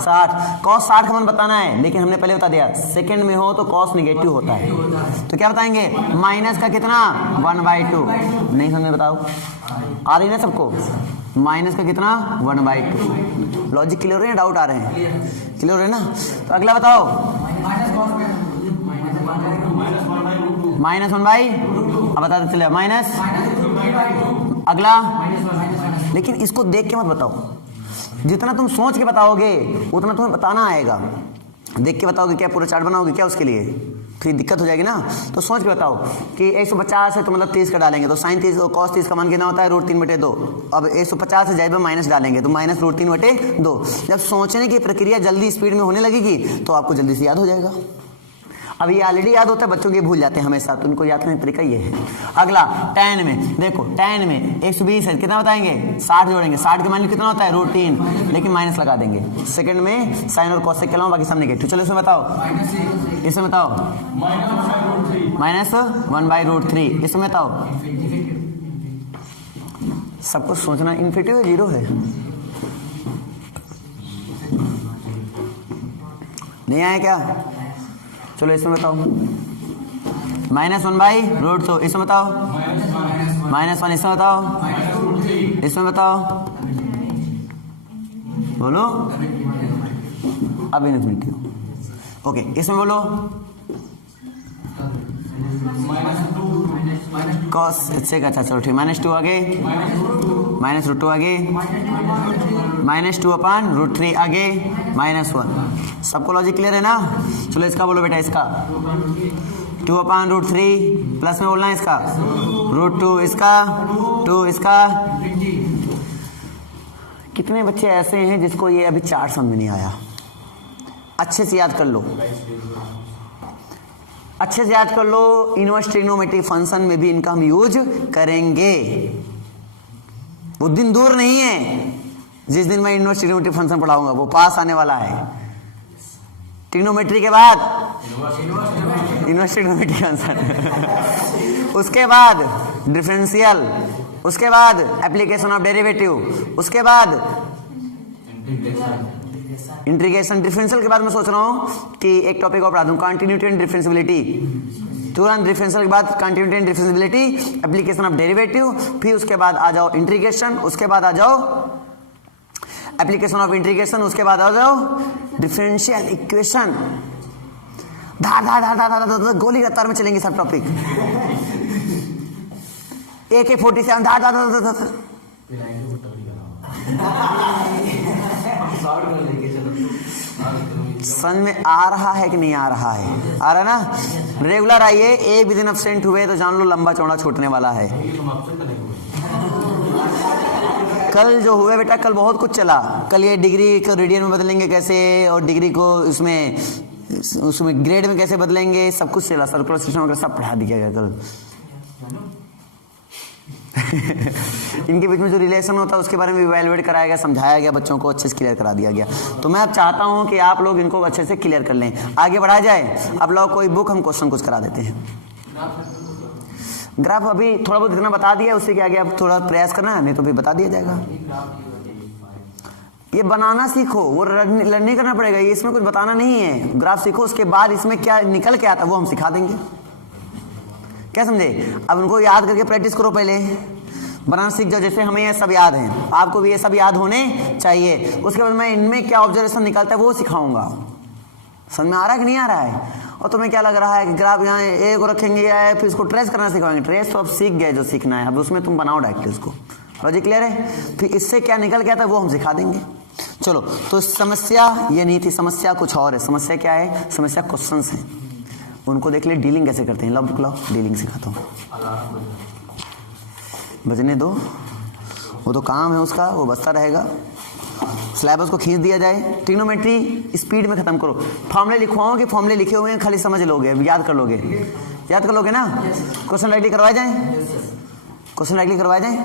60। कॉस 60 का मान बताना है, लेकिन हमने पहले बता दिया सेकंड में हो तो कॉस निगेटिव होता है। तो क्या बताएंगे? माइनस का कितना? 1/2। नहीं समझ में बताओ, आ रही ना सबको? माइनस का कितना? 1/2। लॉजिक क्लियर हो रहे हैं? डाउट आ रहे हैं? क्लियर हो रहे हैं ना? तो अगला बताओ। -1/, अब बताते चले माइनस, अगला। लेकिन इसको देख के मत बताओ, जितना तुम सोच के बताओगे उतना तुम्हें बताना आएगा। देख के बताओगे क्या? पूरा चार्ट बनाओगे क्या उसके लिए? फिर दिक्कत हो जाएगी ना। तो सोच के बताओ कि 150 है तो मतलब 30 का डालेंगे, तो साइन 30 और कॉस 30 का मान कितना होता है? √3/2। अब 150 से जाए माइनस डालेंगे तो माइनस √3/2। जब सोचने की प्रक्रिया जल्दी स्पीड में होने लगेगी तो आपको जल्दी से याद हो जाएगा। अब ये ऑलरेडी याद होता है, बच्चों के भूल जाते हैं हमेशा, तो उनको याद करने का तरीका ये है। अगला tan में देखो, tan में 120 है, कितना बताएंगे? 60 जोड़ेंगे। 60 के मान कितना होता है? √3, लेकिन माइनस लगा देंगे। सेकंड में साइन और कॉसेक के अलावा बाकी सब नेगेटिव। चलो इसमें बताओ, इसमें बताओ -1/√3। इसमें बताओ, सबको सोचना इन्फिनिटी है 0 है? नहीं आया क्या? चलो इसमें बताओ, -1/√2। इसमें बताओ -1। इसमें बताओ, इसमें बताओ, बोलो। अब इन्फिनिटी। ओके, इसमें बोलो कॉस। अच्छा चलो ठीक। -2 आगे, -√2 आगे, -2/√3 आगे, -1। सबको लॉजिक क्लियर है ना? चलो इसका बोलो बेटा, इसका 2/√3 प्लस में बोलना है इसका √2, इसका 2, इसका। कितने बच्चे ऐसे हैं जिसको ये अभी चार्ट समझ में नहीं आया? अच्छे से याद कर लो, अच्छे से याद कर लो। इनवर्स ट्रिग्नोमेट्रिक फंक्शन में भी इनका हम यूज करेंगे। वो दिन दूर नहीं है जिस दिन मैं इनवर्स ट्रिग्नोमेट्रिक फंक्शन पढ़ाऊंगा, वो पास आने वाला है। ट्रिग्नोमेट्री के बाद इनवर्स ट्रिग्नोमेट्रिक फंक्शन, उसके बाद डिफरेंशियल, उसके बाद एप्लीकेशन ऑफ डेरिवेटिव, उसके बाद इंटीग्रेशन। डिफरेंशियल के बाद मैं सोच रहा हूं कि एक टॉपिक और पढ़ा दूं, कंटिन्यूटी एंड डिफरेंशियबिलिटी। तुरंत डिफरेंशियल के बाद continuity and differentiability, application of derivative, फिर उसके बाद आ जाओ इंटीग्रेशन, उसके बाद आ जाओ एप्लीकेशन ऑफ इंटीग्रेशन, उसके बाद आ जाओ डिफरेंशियल इक्वेशन। धार धार धार धार धार गोली रफ्तार में चलेंगे सब टॉपिक। AK-47 धार धार धार धार। समझ में आ रहा है कि नहीं आ रहा है? आ रहा है ना? रेगुलर आइए, एक भी दिन अब्सेंट हुए तो जान लो लंबा चौड़ा छूटने वाला है। कल जो हुए बेटा, कल बहुत कुछ चला। कल ये डिग्री को रेडियन में बदलेंगे कैसे, और डिग्री को उसमें ग्रेड में कैसे बदलेंगे, सब कुछ चला। सर्कुलर सिस्टम वगैरह सब पढ़ा दिया गया कल। इनके बीच में जो रिलेशन होता है उसके बारे में इवैल्यूएट कराया गया, समझाया गया, बच्चों को अच्छे से क्लियर करा दिया गया। तो मैं अब चाहता हूं कि आप लोग इनको अच्छे से क्लियर कर लें, आगे बढ़ा जाए। अब लोग कोई बुक, हम क्वेश्चन कुछ करा देते हैं। ग्राफ अभी थोड़ा बहुत इतना बता दिया, उससे क्या आगे अब थोड़ा प्रयास करना है, नहीं तो भी बता दिया जाएगा। ये बनाना सीखो, वो लर्न नहीं करना पड़ेगा, ये इसमें कुछ बताना नहीं है। ग्राफ सीखो, उसके बाद इसमें क्या निकल के आता है वो हम सिखा देंगे। क्या समझे? अब उनको याद करके प्रैक्टिस करो, पहले बनाना सीख जाओ। जैसे हमें ये सब याद है, आपको भी ये सब याद होने चाहिए। उसके बाद मैं इनमें क्या ऑब्जर्वेशन निकलता है वो सिखाऊंगा। समझ में आ रहा है कि नहीं आ रहा है? और तुम्हें क्या लग रहा है कि ग्राफ यहाँ ए को रखेंगे या फिर इसको ट्रेस करना सिखाएंगे? ट्रेस तो अब सीख गए जो सीखना है, अब उसमें तुम बनाओ डायरेक्टली उसको। लॉजिक क्लियर है? फिर इससे क्या निकल के आता है वो हम सिखा देंगे। चलो, तो समस्या ये नहीं थी, समस्या कुछ और है। समस्या क्या है? समस्या क्वेश्चंस हैं, उनको देख ले डीलिंग कैसे करते हैं। लो डीलिंग सिखाता हूँ। बजने दो, वो तो काम है उसका, वो बचता रहेगा। सिलेबस को खींच दिया जाए। ट्रिग्नोमेट्री स्पीड में खत्म करो। फॉर्मूले लिखवाओ कि फॉर्मूले लिखे हुए हैं, खाली समझ लोगे, याद कर लोगे? याद कर लोगे ना? क्वेश्चन रेडी करवाए जाए, क्वेश्चन डायरेक्टली करवाए जाए?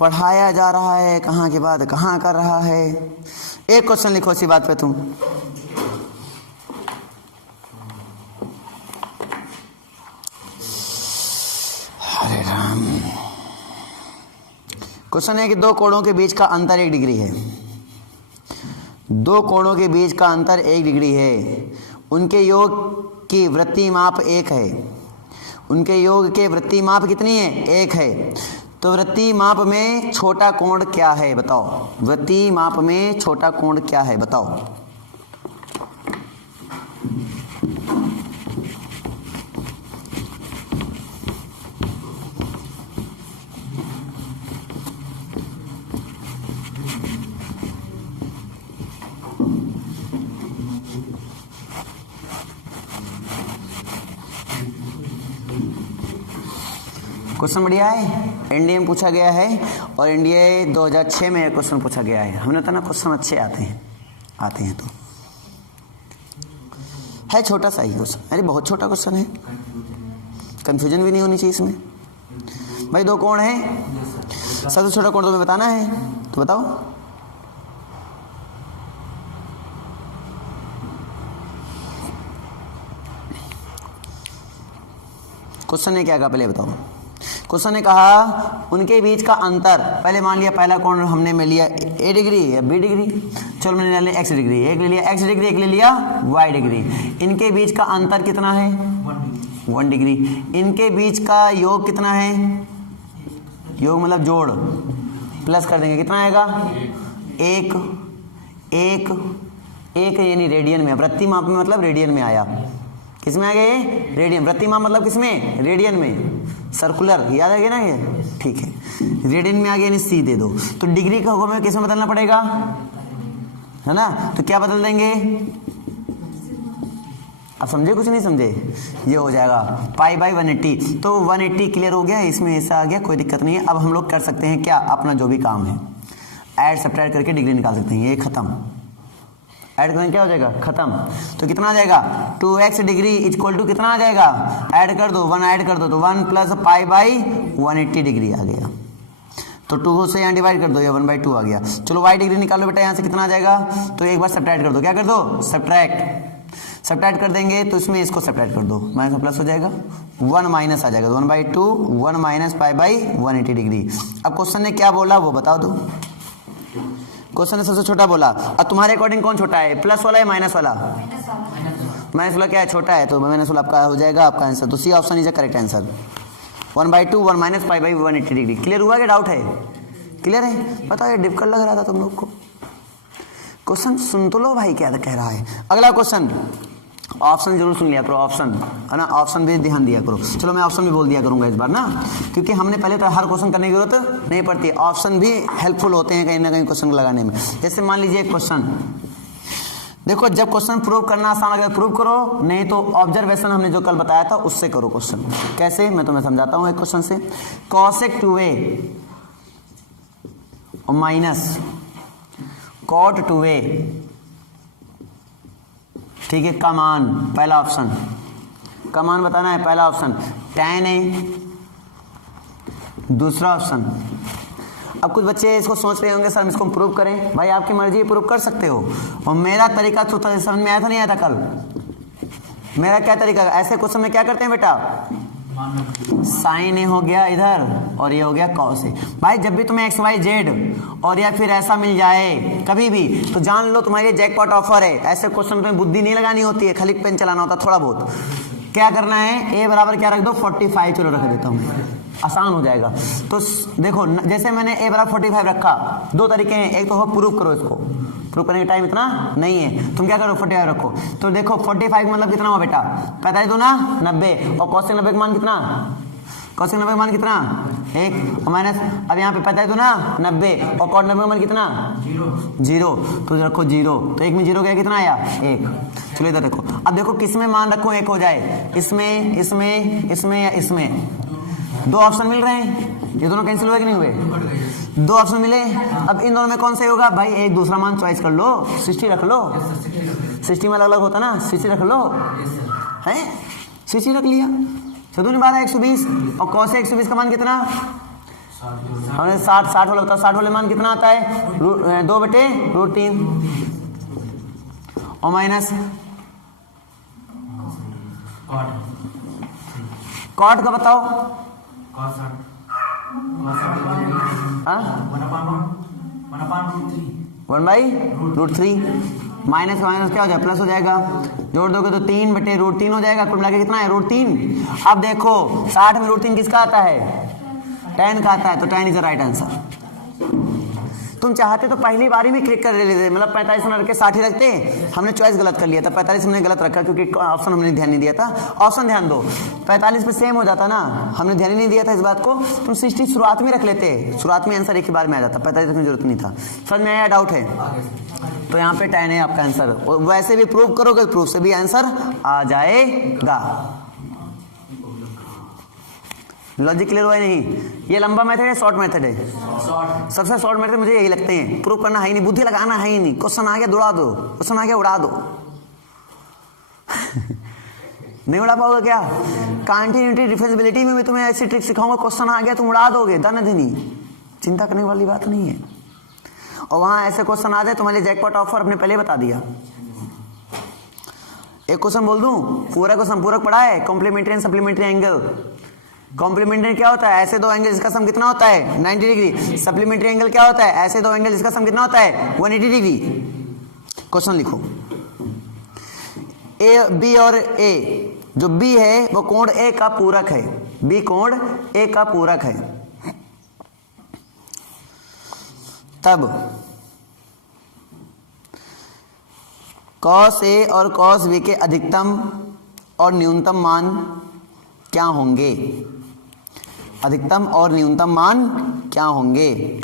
पढ़ाया जा रहा है, कहाँ के बाद कहाँ कर रहा है। एक क्वेश्चन लिखो इसी बात पे तुम। हरे राम। क्वेश्चन है कि दो कोणों के बीच का अंतर 1 डिग्री है। दो कोणों के बीच का अंतर 1 डिग्री है। उनके योग की वृत्ति माप 1 है। उनके योग के वृत्ति माप कितनी है? 1 है। तो वृत्ति माप में छोटा कोण क्या है बताओ? वृत्ति माप में छोटा कोण क्या है बताओ? क्वेश्चन बढ़िया है, एनडीए में पूछा गया है और एनडीए 2006 में क्वेश्चन पूछा गया है। हमने तो ना क्वेश्चन अच्छे आते हैं तो है छोटा सा ही क्वेश्चन। अरे बहुत छोटा क्वेश्चन है, कंफ्यूजन भी नहीं होनी चाहिए इसमें। भाई दो कोण है, सबसे छोटा कोण तुम्हें बताना है तो बताओ। क्वेश्चन ने क्या कहा पहले बताओ? क्वेश्चन ने कहा उनके बीच का अंतर, पहले मान लिया पहला कोण हमने में लिया ए डिग्री या बी डिग्री, चलो मैंने ले लिया एक्स डिग्री, एक ले लिया एक्स डिग्री, एक ले लिया वाई डिग्री। इनके बीच का अंतर कितना है? 1 डिग्री। इनके बीच का योग कितना है? योग मतलब जोड़, प्लस कर देंगे कितना आएगा? 1 1 1 यानी रेडियन में। वृत्ति माप में मतलब रेडियन में आया। किस में आ गया ये? रेडियन। वृत्ति माप मतलब किस में? रेडियन में। सर्कुलर याद आ गया ना ये? ठीक है, रेडियन में आ गया यानी सी दे दो। तो डिग्री का हुक्म में किस में बदलना पड़ेगा, है ना? तो क्या बदल देंगे? अब समझे कुछ नहीं समझे? ये हो जाएगा पाई बाई 180। तो 180 क्लियर हो गया, इसमें ऐसा आ गया, कोई दिक्कत नहीं है। अब हम लोग कर सकते हैं क्या, अपना जो भी काम है ऐड सब्ट्रैक्ट करके डिग्री निकाल सकते हैं। ये खत्म, ऐड करें क्या हो जाएगा? खत्म। तो कितना आ जाएगा? 2x डिग्री इक्वल टू कितना आ जाएगा? ऐड कर दो, 1 ऐड कर दो तो 1 प्लस पाई बाई 180 डिग्री आ गया। तो 2 से यहाँ डिवाइड कर दो, ये 1/2 आ गया। चलो y डिग्री निकालो बेटा, यहाँ से कितना आ जाएगा? तो एक बार सब्ट्रैक्ट कर दो। क्या कर दो? सब्ट्रैक्ट कर देंगे तो इसमें इसको सब्ट्रैक्ट कर दो, माइनस प्लस हो जाएगा, 1 माइनस आ जाएगा, 1/2 1 माइनस पाई बाई 180 डिग्री। अब क्वेश्चन ने क्या बोला वो बता दो। क्वेश्चन ने सबसे छोटा बोला। अब तुम्हारे अकॉर्डिंग कौन छोटा है, प्लस वाला या माइनस वाला? माइनस वाला क्या है? छोटा है, तो माइनस वाला आपका हो जाएगा आपका आंसर। तो C option is the correct answer. 1/2 1 minus pi by 180 degree. Clear हुआ? क्या डाउट है? क्लियर है? बताओ, ये डिफिकल्ट लग रहा था तुम लोग को? क्वेश्चन सुन तो लो भाई क्या कह रहा है। अगला क्वेश्चन, ऑप्शन जरूर सुन लिया करो, ऑप्शन है ना, ऑप्शन भी ध्यान दिया करो। चलो मैं ऑप्शन भी बोल दिया करूंगा इस बार ना, क्योंकि हमने पहले तो हर क्वेश्चन करने की जरूरत नहीं पड़ती। ऑप्शन भी हेल्पफुल होते हैं कहीं ना कहीं क्वेश्चन लगाने में। जैसे मान लीजिए एक क्वेश्चन देखो, जब क्वेश्चन प्रूव करना आसान लगे प्रूव करो, नहीं तो ऑब्जर्वेशन हमने जो कल बताया था उससे करो क्वेश्चन। कैसे, मैं तुम्हें समझाता हूँ एक क्वेश्चन से। कॉसेक 2a और माइनस कॉट 2a, ठीक है, का मान, पहला ऑप्शन का मान बताना है, पहला ऑप्शन tan a, दूसरा ऑप्शन। अब कुछ बच्चे इसको सोच रहे होंगे सर हम इसको प्रूव करें। भाई आपकी मर्जी, प्रूव कर सकते हो, और मेरा तरीका तो समझ में आया था नहीं आया था कल? मेरा क्या तरीका, ऐसे क्वेश्चन में क्या करते हैं बेटा, साइन ए हो गया इधर और ये हो गया कॉस ए। भाई जब भी तुम्हें एक्स वाई जेड और या फिर ऐसा मिल जाए कभी भी, तो जान लो तुम्हारे जैकपॉट ऑफर है। ऐसे क्वेश्चन में बुद्धि नहीं लगानी होती है, खाली पेन चलाना होता है थोड़ा बहुत। क्या करना है, ए बराबर क्या रख दो, 45, चलो रख देता हूँ, आसान हो जाएगा। तो देखो जैसे मैंने ए बराबर 45 रखा, दो तरीके हैं, एक तो हो प्रूव करो, इसको प्रूव करने का टाइम इतना नहीं है, तुम क्या करो 45 रखो। तो देखो 45 मतलब कितना हुआ बेटा, 45 दो ना 90, और कॉसेक 90 का मान कितना, कॉसेक 90 का मान कितना 1, और माइनस अब यहाँ पे 45 दो ना 90, और कॉट 90 का मान कितना 0, तो रखो 0, तो 1 में 0 गया, कितना आया 1। चलो इधर देखो, अब देखो किस में मान रखो 1 हो जाए, इसमें इसमें इसमें या इसमें, दो ऑप्शन मिल रहे हैं, ये दोनों कैंसिल हुए कि नहीं हुए, दो ऑप्शन मिले, अब इन दोनों में कौन सही होगा भाई? एक दूसरा मान चॉइस कर लो, 60 रख लो, 60 में अलग अलग होता ना, 60 रख लो, है 60 रख लिया। 14 12 120 और cos 120 का मान कितना? हमने 60 वाला होता है, 60 वाले मान कितना आता है? 2/√3 और माइनस कॉट का बताओ। वन बाई √3 माइनस माइनस क्या हो जाएगा? प्लस हो जाएगा। जोड़ दोगे तो 3/√3 हो जाएगा। कुल मिला के कितना है? √3। अब देखो 60 में √3 किसका आता है? tan का आता है, तो tan is the right answer. तुम चाहते तो पहली बारी में क्लिक कर लेते, मतलब 45 में रख के 60 रखते। हमने चॉइस गलत कर लिया था, 45 हमने गलत रखा क्योंकि ऑप्शन हमने ध्यान नहीं दिया था। ऑप्शन ध्यान दो, 45 पे सेम हो जाता ना, हमने ध्यान ही नहीं दिया था इस बात को। तुम 60 शुरुआत में रख लेते, शुरुआत में आंसर एक ही बार में आ जाता, 45 रखने की जरूरत नहीं था। समझ में आया? डाउट है तो यहाँ पे tan है आपका आंसर। वैसे भी प्रूव करोगे, प्रूफ से भी आंसर आ जाएगा। लॉजिक क्लियर हुआ नहीं? ये लंबा मेथड है, शॉर्ट मेथड है? सबसे शॉर्ट मेथड मुझे यही लगते हैं। प्रूफ करना है ही नहीं, बुद्धि लगाना है ही नहीं। क्वेश्चन आ गया दौड़ा दो, क्वेश्चन आ गया उड़ा दो। नहीं उड़ा पाओगे क्या? कंटिन्यूटी डिफरेंशिएबिलिटी में भी तुम्हें ऐसी ट्रिक सिखाऊंगा, क्वेश्चन आ गया तुम उड़ा दोगे, धनी। चिंता करने वाली बात नहीं है। और वहां ऐसे क्वेश्चन आ जाए तुम्हारे जैकपॉट ऑफर अपने पहले बता दिया। एक क्वेश्चन बोल दूं, पूरा क्वेश्चन पूरक पढ़ा है, complementary and supplementary angle. Complementary क्या होता है? ऐसे दो एंगल जिसका सम कितना होता है? 90 डिग्री। सप्लीमेंट्री एंगल क्या होता है? ऐसे दो एंगल जिसका सम कितना होता है? 180 डिग्री। क्वेश्चन लिखो, ए बी और ए, जो बी है वो कोण ए का पूरक है, बी कोण ए का पूरक है। तब cos ए और cos बी के अधिकतम और न्यूनतम मान क्या होंगे? अधिकतम और न्यूनतम मान क्या होंगे?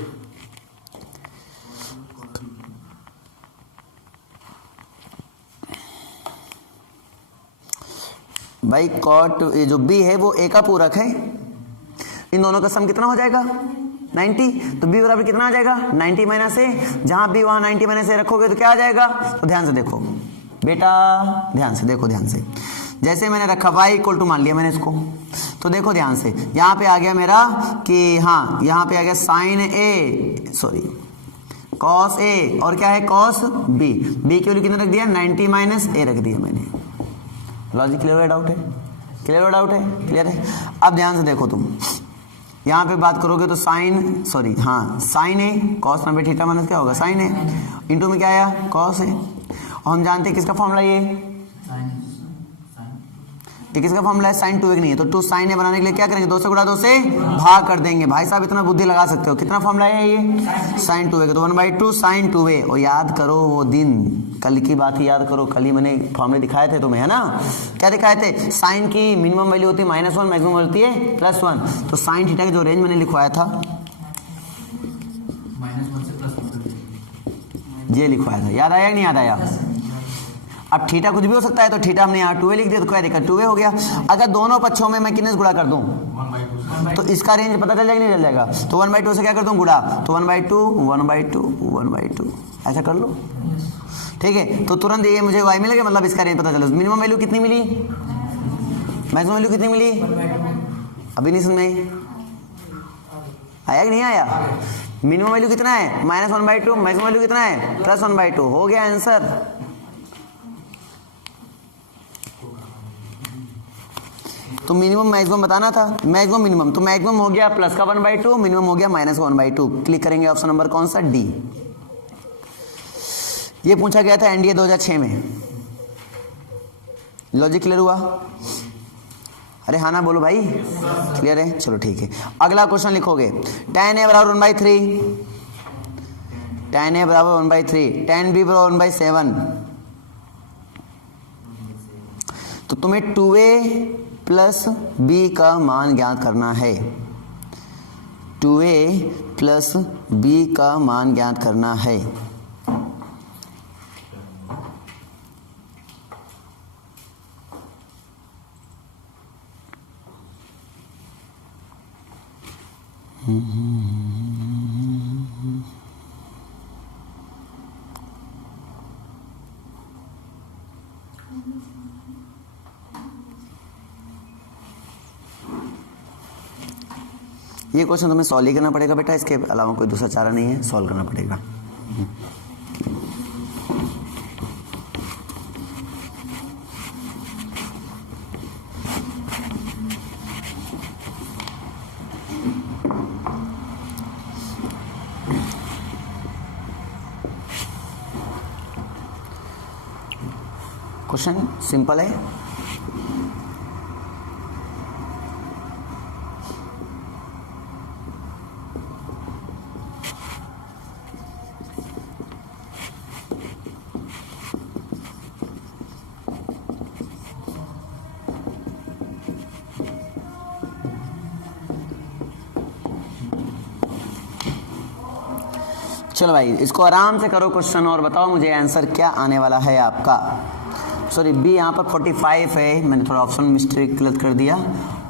भाई कॉट जो बी है वो ए का पूरक है, इन दोनों का सम कितना हो जाएगा? 90। तो बी बराबर कितना आ जाएगा? 90 माइनस ए। जहां बी वहां 90 माइनस ए रखोगे तो क्या आ जाएगा? तो ध्यान से देखो बेटा, ध्यान से देखो, ध्यान से। जैसे मैंने रखा y इक्वल टू मान लिया मैंने इसको, तो देखो ध्यान से, यहाँ पे आ गया मेरा कि हाँ, यहाँ पे आ गया sine A, sorry cos A, और क्या है? Cos B. बी की वैल्यू कितना रख दिया? 90 माइनस ए रख दिया मैंने। लॉजिक क्लियर है? डाउट है? क्लियर है? डाउट है? क्लियर है? अब ध्यान से देखो, तुम यहाँ पे बात करोगे तो साइन, सॉरी हाँ, साइन ए कॉस 90 थीटा माइनस क्या होगा? साइन ए इंटू में क्या आया? Cos A. और हम जानते हैं किसका फॉर्मूला ये किसका फॉर्मूला है? साइन 2a नहीं है, तो 2 साइन ए बनाने के लिए क्या करेंगे? 2 से गुणा 2 से भाग कर देंगे। भाई साहब इतना बुद्धि लगा सकते हो। कितना फॉर्मूला है ये? साइन 2a का, तो 1/2 साइन 2a। और याद करो वो दिन, कल की बात ही याद करो, कल ही मैंने फॉर्मूले दिखाए थे तुम्हें, है ना? क्या दिखाए थे? साइन की मिनिमम वैल्यू होती है -1, मैक्सिमम होती है +1। तो साइन थीटा का जो रेंज मैंने लिखवाया था, -1 से +1 ये लिखवाया था, याद आया कि नहीं याद आया? अब थीटा कुछ भी हो सकता है, तो थीटा हमने यहाँ 2a लिख दिया, तो क्या दिक्कत? 2a हो गया। अगर दोनों पक्षों में मैं कितने से गुणा कर दूं, तो इसका रेंज पता चल जाएगा नहीं चल जाएगा? तो 1/2 से क्या कर दूं? गुणा। तो 1/2 1/2 1/2 ऐसा कर लो, ठीक है? तो तुरंत ये मुझे y मिलेगा, मतलब इसका रेंज पता चला। मिनिमम वैल्यू कितनी मिली, मैक्सिमम वैल्यू कितनी मिली? अभी नहीं सुन आया कि नहीं आया? मिनिमम वैल्यू कितना है? -1/2। मैक्सिमम वैल्यू कितना है? +1/2। हो गया आंसर। तो मिनिमम मैक्सिमम बताना था, मैक्सिमम मिनिमम, तो मैक्सिमम हो गया प्लस का 1/2, मिनिमम हो गया -1/2। क्लिक करेंगे ऑप्शन नंबर कौन सा? डी। ये पूछा गया था एनडीए 2006 में। लॉजिक क्लियर हुआ? अरे हाँ ना बोलो भाई, क्लियर है? चलो ठीक है। अगला क्वेश्चन लिखोगे, tan a बराबर 1/3, tan a बराबर 1/3, tan b बराबर 1/7। तो तुम्हें 2a प्लस b का मान ज्ञात करना है। 2a प्लस b का मान ज्ञात करना है। ये क्वेश्चन तुम्हें सॉल्व ही करना पड़ेगा बेटा, इसके अलावा कोई दूसरा चारा नहीं है, सॉल्व करना पड़ेगा। क्वेश्चन सिंपल है। चलो भाई इसको आराम से करो क्वेश्चन और बताओ मुझे आंसर क्या आने वाला है आपका। सॉरी बी यहाँ पर 45 है, मैंने थोड़ा ऑप्शन मिस्टेक गलत कर दिया,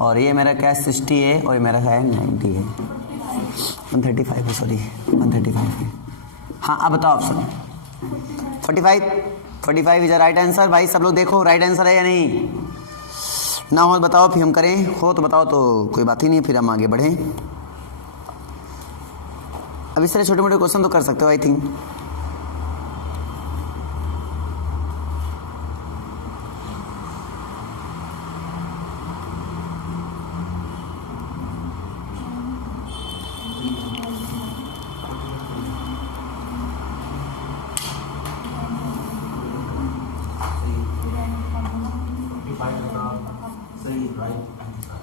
और ये मेरा क्या 60 है और ये मेरा क्या है 90 है, 135 है, सॉरी 135 है। हाँ अब बताओ ऑप्शन 45 इज राइट आंसर। भाई सब लोग देखो राइट आंसर है या नहीं, ना हो तो बताओ फिर हम करें, हो तो बताओ तो कोई बात ही नहीं, फिर हम आगे बढ़ें। अब इस तरह छोटे मोटे क्वेश्चन तो कर सकते हो आई थिंक। सही right answer.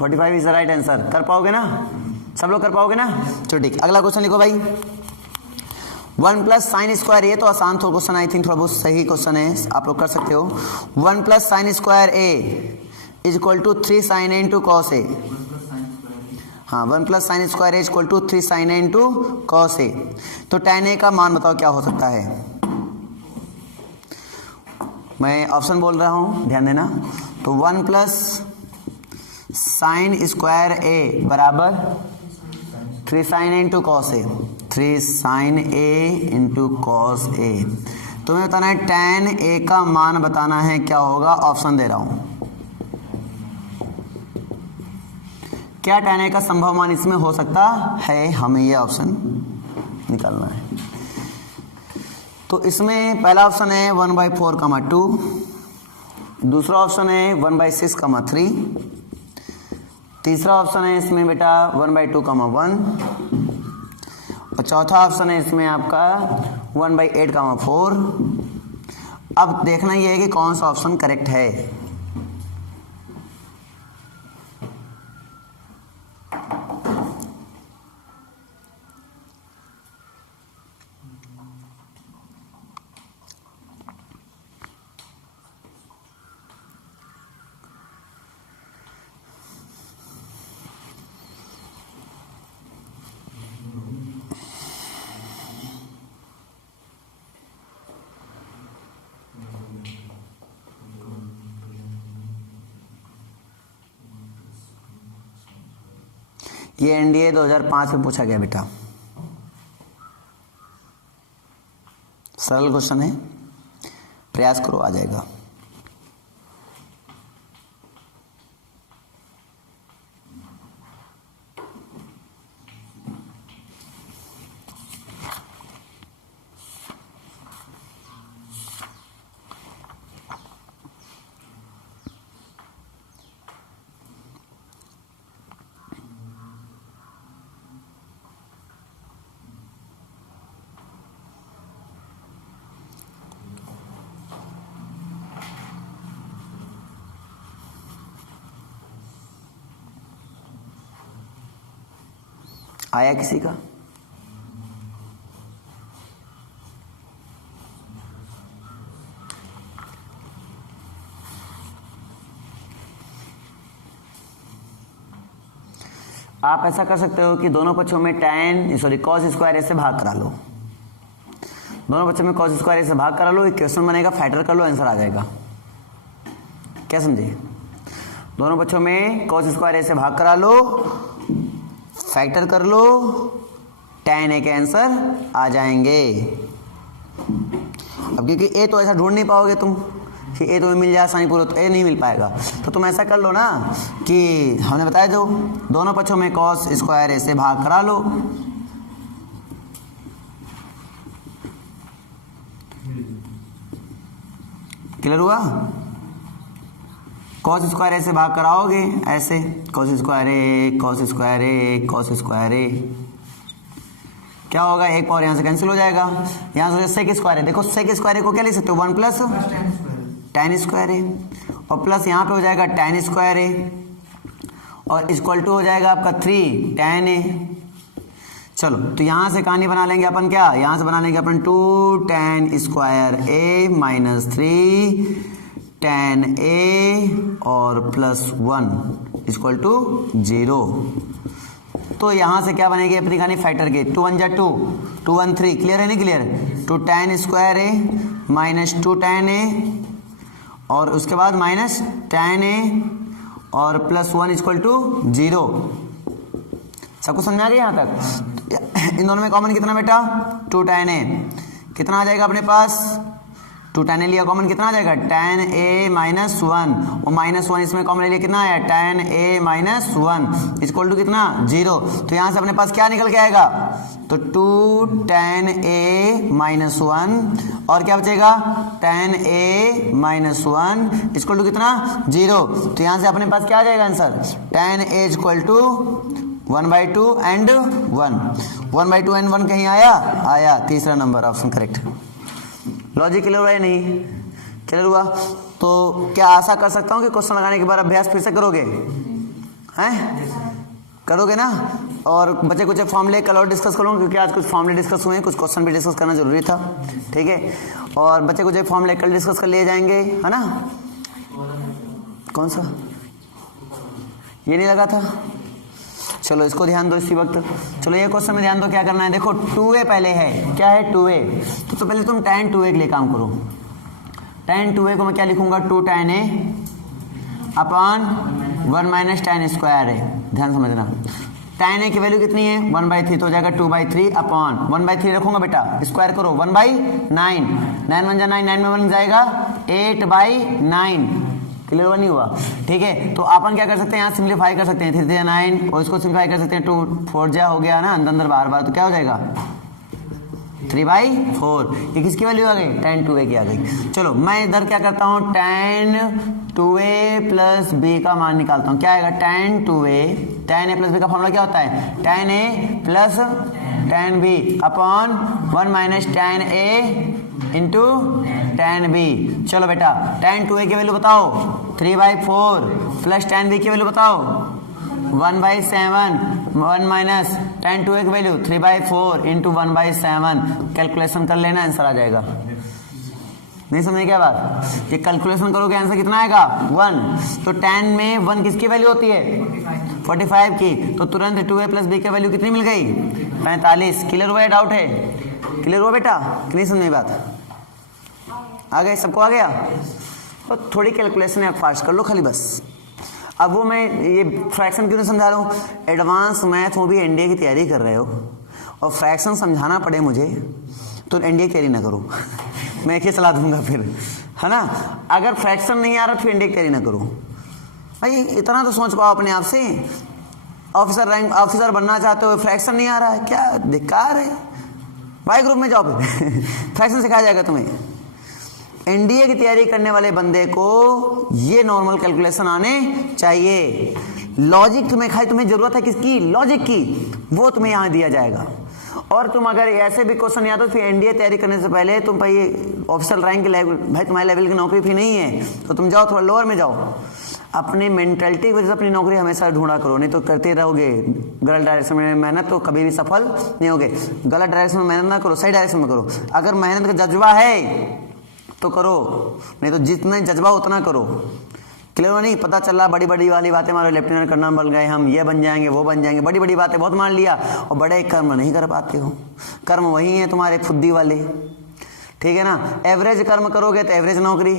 45 is the right answer. कर पाओगे ना, सब लोग कर पाओगे ना? चलो ठीक, अगला क्वेश्चन लिखो भाई। 1 प्लस साइन स्क्वायर, ये तो आसान थोड़ा क्वेश्चन आई थिंक, थोड़ा बहुत सही क्वेश्चन है, आप लोग कर सकते हो। 1 plus sine square A is equal to 3 sine A into cos A. हाँ 1 plus sine square A is equal to 3 sine A into cos A. तो tan ए का मान बताओ क्या हो सकता है। मैं ऑप्शन बोल रहा हूँ ध्यान देना। तो 1 प्लस साइन स्क्वायर ए बराबर 3 sine A into cos A, 3 sine A into cos ए। तुम्हें बताना है tan ए का मान बताना है क्या होगा, ऑप्शन दे रहा हूं। क्या tan ए का संभव मान इसमें हो सकता है, हमें ये ऑप्शन निकालना है। तो इसमें पहला ऑप्शन है 1/4, 2, दूसरा ऑप्शन है 1/6, 3, तीसरा ऑप्शन है इसमें बेटा 1/2, 1, और चौथा ऑप्शन है इसमें आपका 1/8, 4। अब देखना ये है कि कौन सा ऑप्शन करेक्ट है। ये एनडीए 2005 में पूछा गया बेटा, सरल क्वेश्चन है, प्रयास करो आ जाएगा। आया किसी का? आप ऐसा कर सकते हो कि दोनों पक्षों में कॉस स्क्वायर ए से भाग करा लो, दोनों पक्षों में कॉस स्क्वायर ए से भाग करा लो, एक क्वेश्चन बनेगा, फैक्टर कर लो, आंसर आ जाएगा। क्या समझे? दोनों पक्षों में कॉस स्क्वायर ए से भाग करा लो, फैक्टर कर लो, tan ए के आंसर आ जाएंगे। अब क्योंकि ए तो ऐसा ढूंढ नहीं पाओगे तुम, कि ए तुम्हें मिल जाए आसानी पूर्वक, तो ए नहीं मिल पाएगा। तो तुम ऐसा कर लो ना कि हमने बताया जो दोनों पक्षों में कॉस स्क्वायर ए से भाग करा लो। क्लियर हुआ? कॉस स्क्वायर ए से भाग कराओगे ऐसे, कॉस स्क्वायर ए कॉस स्क्वायर ए कॉस स्क्वायर ए, क्या होगा, एक पावर यहाँ से कैंसिल हो जाएगा, यहाँ से सेक स्क्वायर है, देखो सेक स्क्वायर को क्या लिख सकते हो 1 प्लस tan स्क्वायर है, और प्लस यहाँ पे हो जाएगा tan स्क्वायर है, और इक्वल टू हो जाएगा आपका 3 tan है। चलो तो यहाँ से कहानी बना लेंगे अपन, क्या यहाँ से बना लेंगे अपन 2 tan स्क्वायर ए माइनस 3 tan ए और प्लस 1 इक्वल टू 0। तो यहाँ से क्या बनेगी अपनी कहानी फैक्टर के, 2 1 जा 2 2 1 3, क्लियर है नहीं क्लियर, 2 tan स्क्वायर ए माइनस 2 tan ए और उसके बाद माइनस tan ए और प्लस 1 इक्वल टू 0। सबको समझा गया यहाँ तक? इन दोनों में कॉमन कितना बेटा, 2 tan ए, कितना आ जाएगा अपने पास, 2 tan ए लिया कॉमन, कितना आ जाएगा tan ए माइनस 1, और माइनस 1 इसमें कॉमन ले लिया, कितना आया tan A minus 1 equal to कितना 0। तो यहाँ से अपने पास क्या निकल के आएगा, तो 2 tan ए माइनस 1 और क्या बचेगा tan A minus 1 equal to कितना 0। तो यहाँ से अपने पास क्या आ जाएगा answer, tan A equal to 1/2 and 1, 1/2 and 1 कहीं आया, तीसरा नंबर ऑप्शन करेक्ट। लॉजिक क्लियर हुआ या नहीं? क्लियर हुआ? तो क्या आशा कर सकता हूँ कि क्वेश्चन लगाने के बाद अभ्यास फिर से करोगे, हैं करोगे ना? और बचे कुछ फॉर्मूले कल और डिस्कस करूँगा, क्योंकि आज कुछ फॉर्मूले डिस्कस हुए हैं, कुछ क्वेश्चन भी डिस्कस करना जरूरी था, ठीक है। और बचे कुछ फॉर्मूले कल डिस्कस कर लिए जाएंगे, है ना? कौन सा, ये नहीं लगा था? चलो इसको ध्यान दो इसी वक्त। चलो ये क्वेश्चन में ध्यान दो, क्या करना है, देखो 2a पहले है, क्या है 2a, तो पहले तुम tan 2a के लिए काम करो। tan 2a को मैं क्या लिखूंगा, 2 tan a upon 1 minus tan square है, ध्यान समझना। tan a की वैल्यू कितनी है 1/3, तो हो जाएगा 2/3 अपॉन 1/3 रखूंगा बेटा, स्क्वायर करो 1/9, 9 1 जा 9, 9 में 1 जाएगा 8/9, क्लियर हुआ नहीं हुआ? ठीक है, तो अपन क्या कर सकते हैं, यहाँ सिंप्लीफाई कर सकते हैं, 3 3 9 और इसको सिंप्लीफाई कर सकते हैं, 2 4 जा हो गया ना, अंदर अंदर बार बार, तो क्या हो जाएगा 3/4। ये किसकी वैल्यू आ गई, tan 2a की आ गई। चलो मैं इधर क्या करता हूँ, tan 2a प्लस b का मान निकालता हूँ, क्या आएगा tan 2a, tan a plus b का फॉर्मूला क्या होता है, tan a plus tan b upon 1 minus tan a into tan b। चलो बेटा tan 2a की वैल्यू बताओ 3/4 प्लस tan b की वैल्यू बताओ 1/7, 1 माइनस tan 2a की वैल्यू 3/4 इंटू 1/7, कैलकुलेशन कर लेना, आंसर आ जाएगा। नहीं समझे क्या बात, ये कैलकुलेशन करोगे आंसर कितना आएगा 1। तो tan में 1 किसकी वैल्यू होती है 45 की, तो तुरंत 2a प्लस b की वैल्यू कितनी मिल गई 45। क्लियर हुआ, डाउट है? क्लियर हुआ बेटा कि नहीं समझे बात? आ गए, सबको आ गया? तो थोड़ी कैलकुलेशन है, फास्ट कर लो खाली बस। अब वो मैं ये फ्रैक्शन क्यों नहीं समझा रहा हूँ, एडवांस मैथ वो भी एनडीए की तैयारी कर रहे हो और फ्रैक्शन समझाना पड़े मुझे तो एनडीए की तैयारी ना करो मैं एक ही सलाह दूंगा फिर, है ना? अगर फ्रैक्शन नहीं आ रहा तो एनडीए की तैयारी ना करो भाई, इतना तो सोच पाओ अपने आप से। ऑफिसर रैंक ऑफिसर बनना चाहते हो, फ्रैक्शन नहीं आ रहा है, क्या धिक्कार है भाई, ग्रुप में जाओ फिर फ्रैक्शन सिखाया जाएगा तुम्हें। एनडीए की तैयारी करने वाले बंदे को ये नॉर्मल कैलकुलेशन आने चाहिए। लॉजिक तुम्हें जरूरत है किसकी, लॉजिक की, वो तुम्हें यहाँ दिया जाएगा। और तुम अगर ऐसे भी क्वेश्चन याद हो फिर एनडीए तैयारी करने से पहले तुम भाई ऑफिसर रैंक के लेवल, भाई तुम्हारे लेवल की नौकरी भी नहीं है तो तुम जाओ थोड़ा लोअर में जाओ। अपनी मेंटलिटी की वजह से अपनी नौकरी हमेशा ढूंढा करो, नहीं तो करते रहोगे गलत डायरेक्शन में मेहनत तो कभी भी सफल नहीं होगे। गलत डायरेक्शन में मेहनत ना करो, सही डायरेक्शन में करो। अगर मेहनत का जज्बा है तो करो, नहीं तो जितना जज्बा उतना करो। क्लियर नहीं? पता चल रहा बड़ी बड़ी वाली बातें मारो, लेफ्टिनेंट कर्नल बन गए हम, ये बन जाएंगे वो बन जाएंगे, बड़ी बड़ी बातें बहुत मान लिया और बड़े कर्म नहीं कर पाते हो। कर्म वही है तुम्हारे फुद्दी वाले, ठीक है ना? एवरेज कर्म करोगे तो एवरेज नौकरी,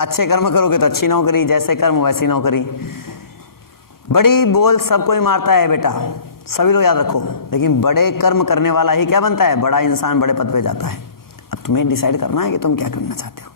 अच्छे कर्म करोगे तो अच्छी नौकरी, जैसे कर्म वैसी नौकरी। बड़ी बोल सब कोई मारता है बेटा, सभी लोग याद रखो, लेकिन बड़े कर्म करने वाला ही क्या बनता है, बड़ा इंसान बड़े पद पे जाता है। अब तुम्हें डिसाइड करना है कि तुम क्या करना चाहते हो।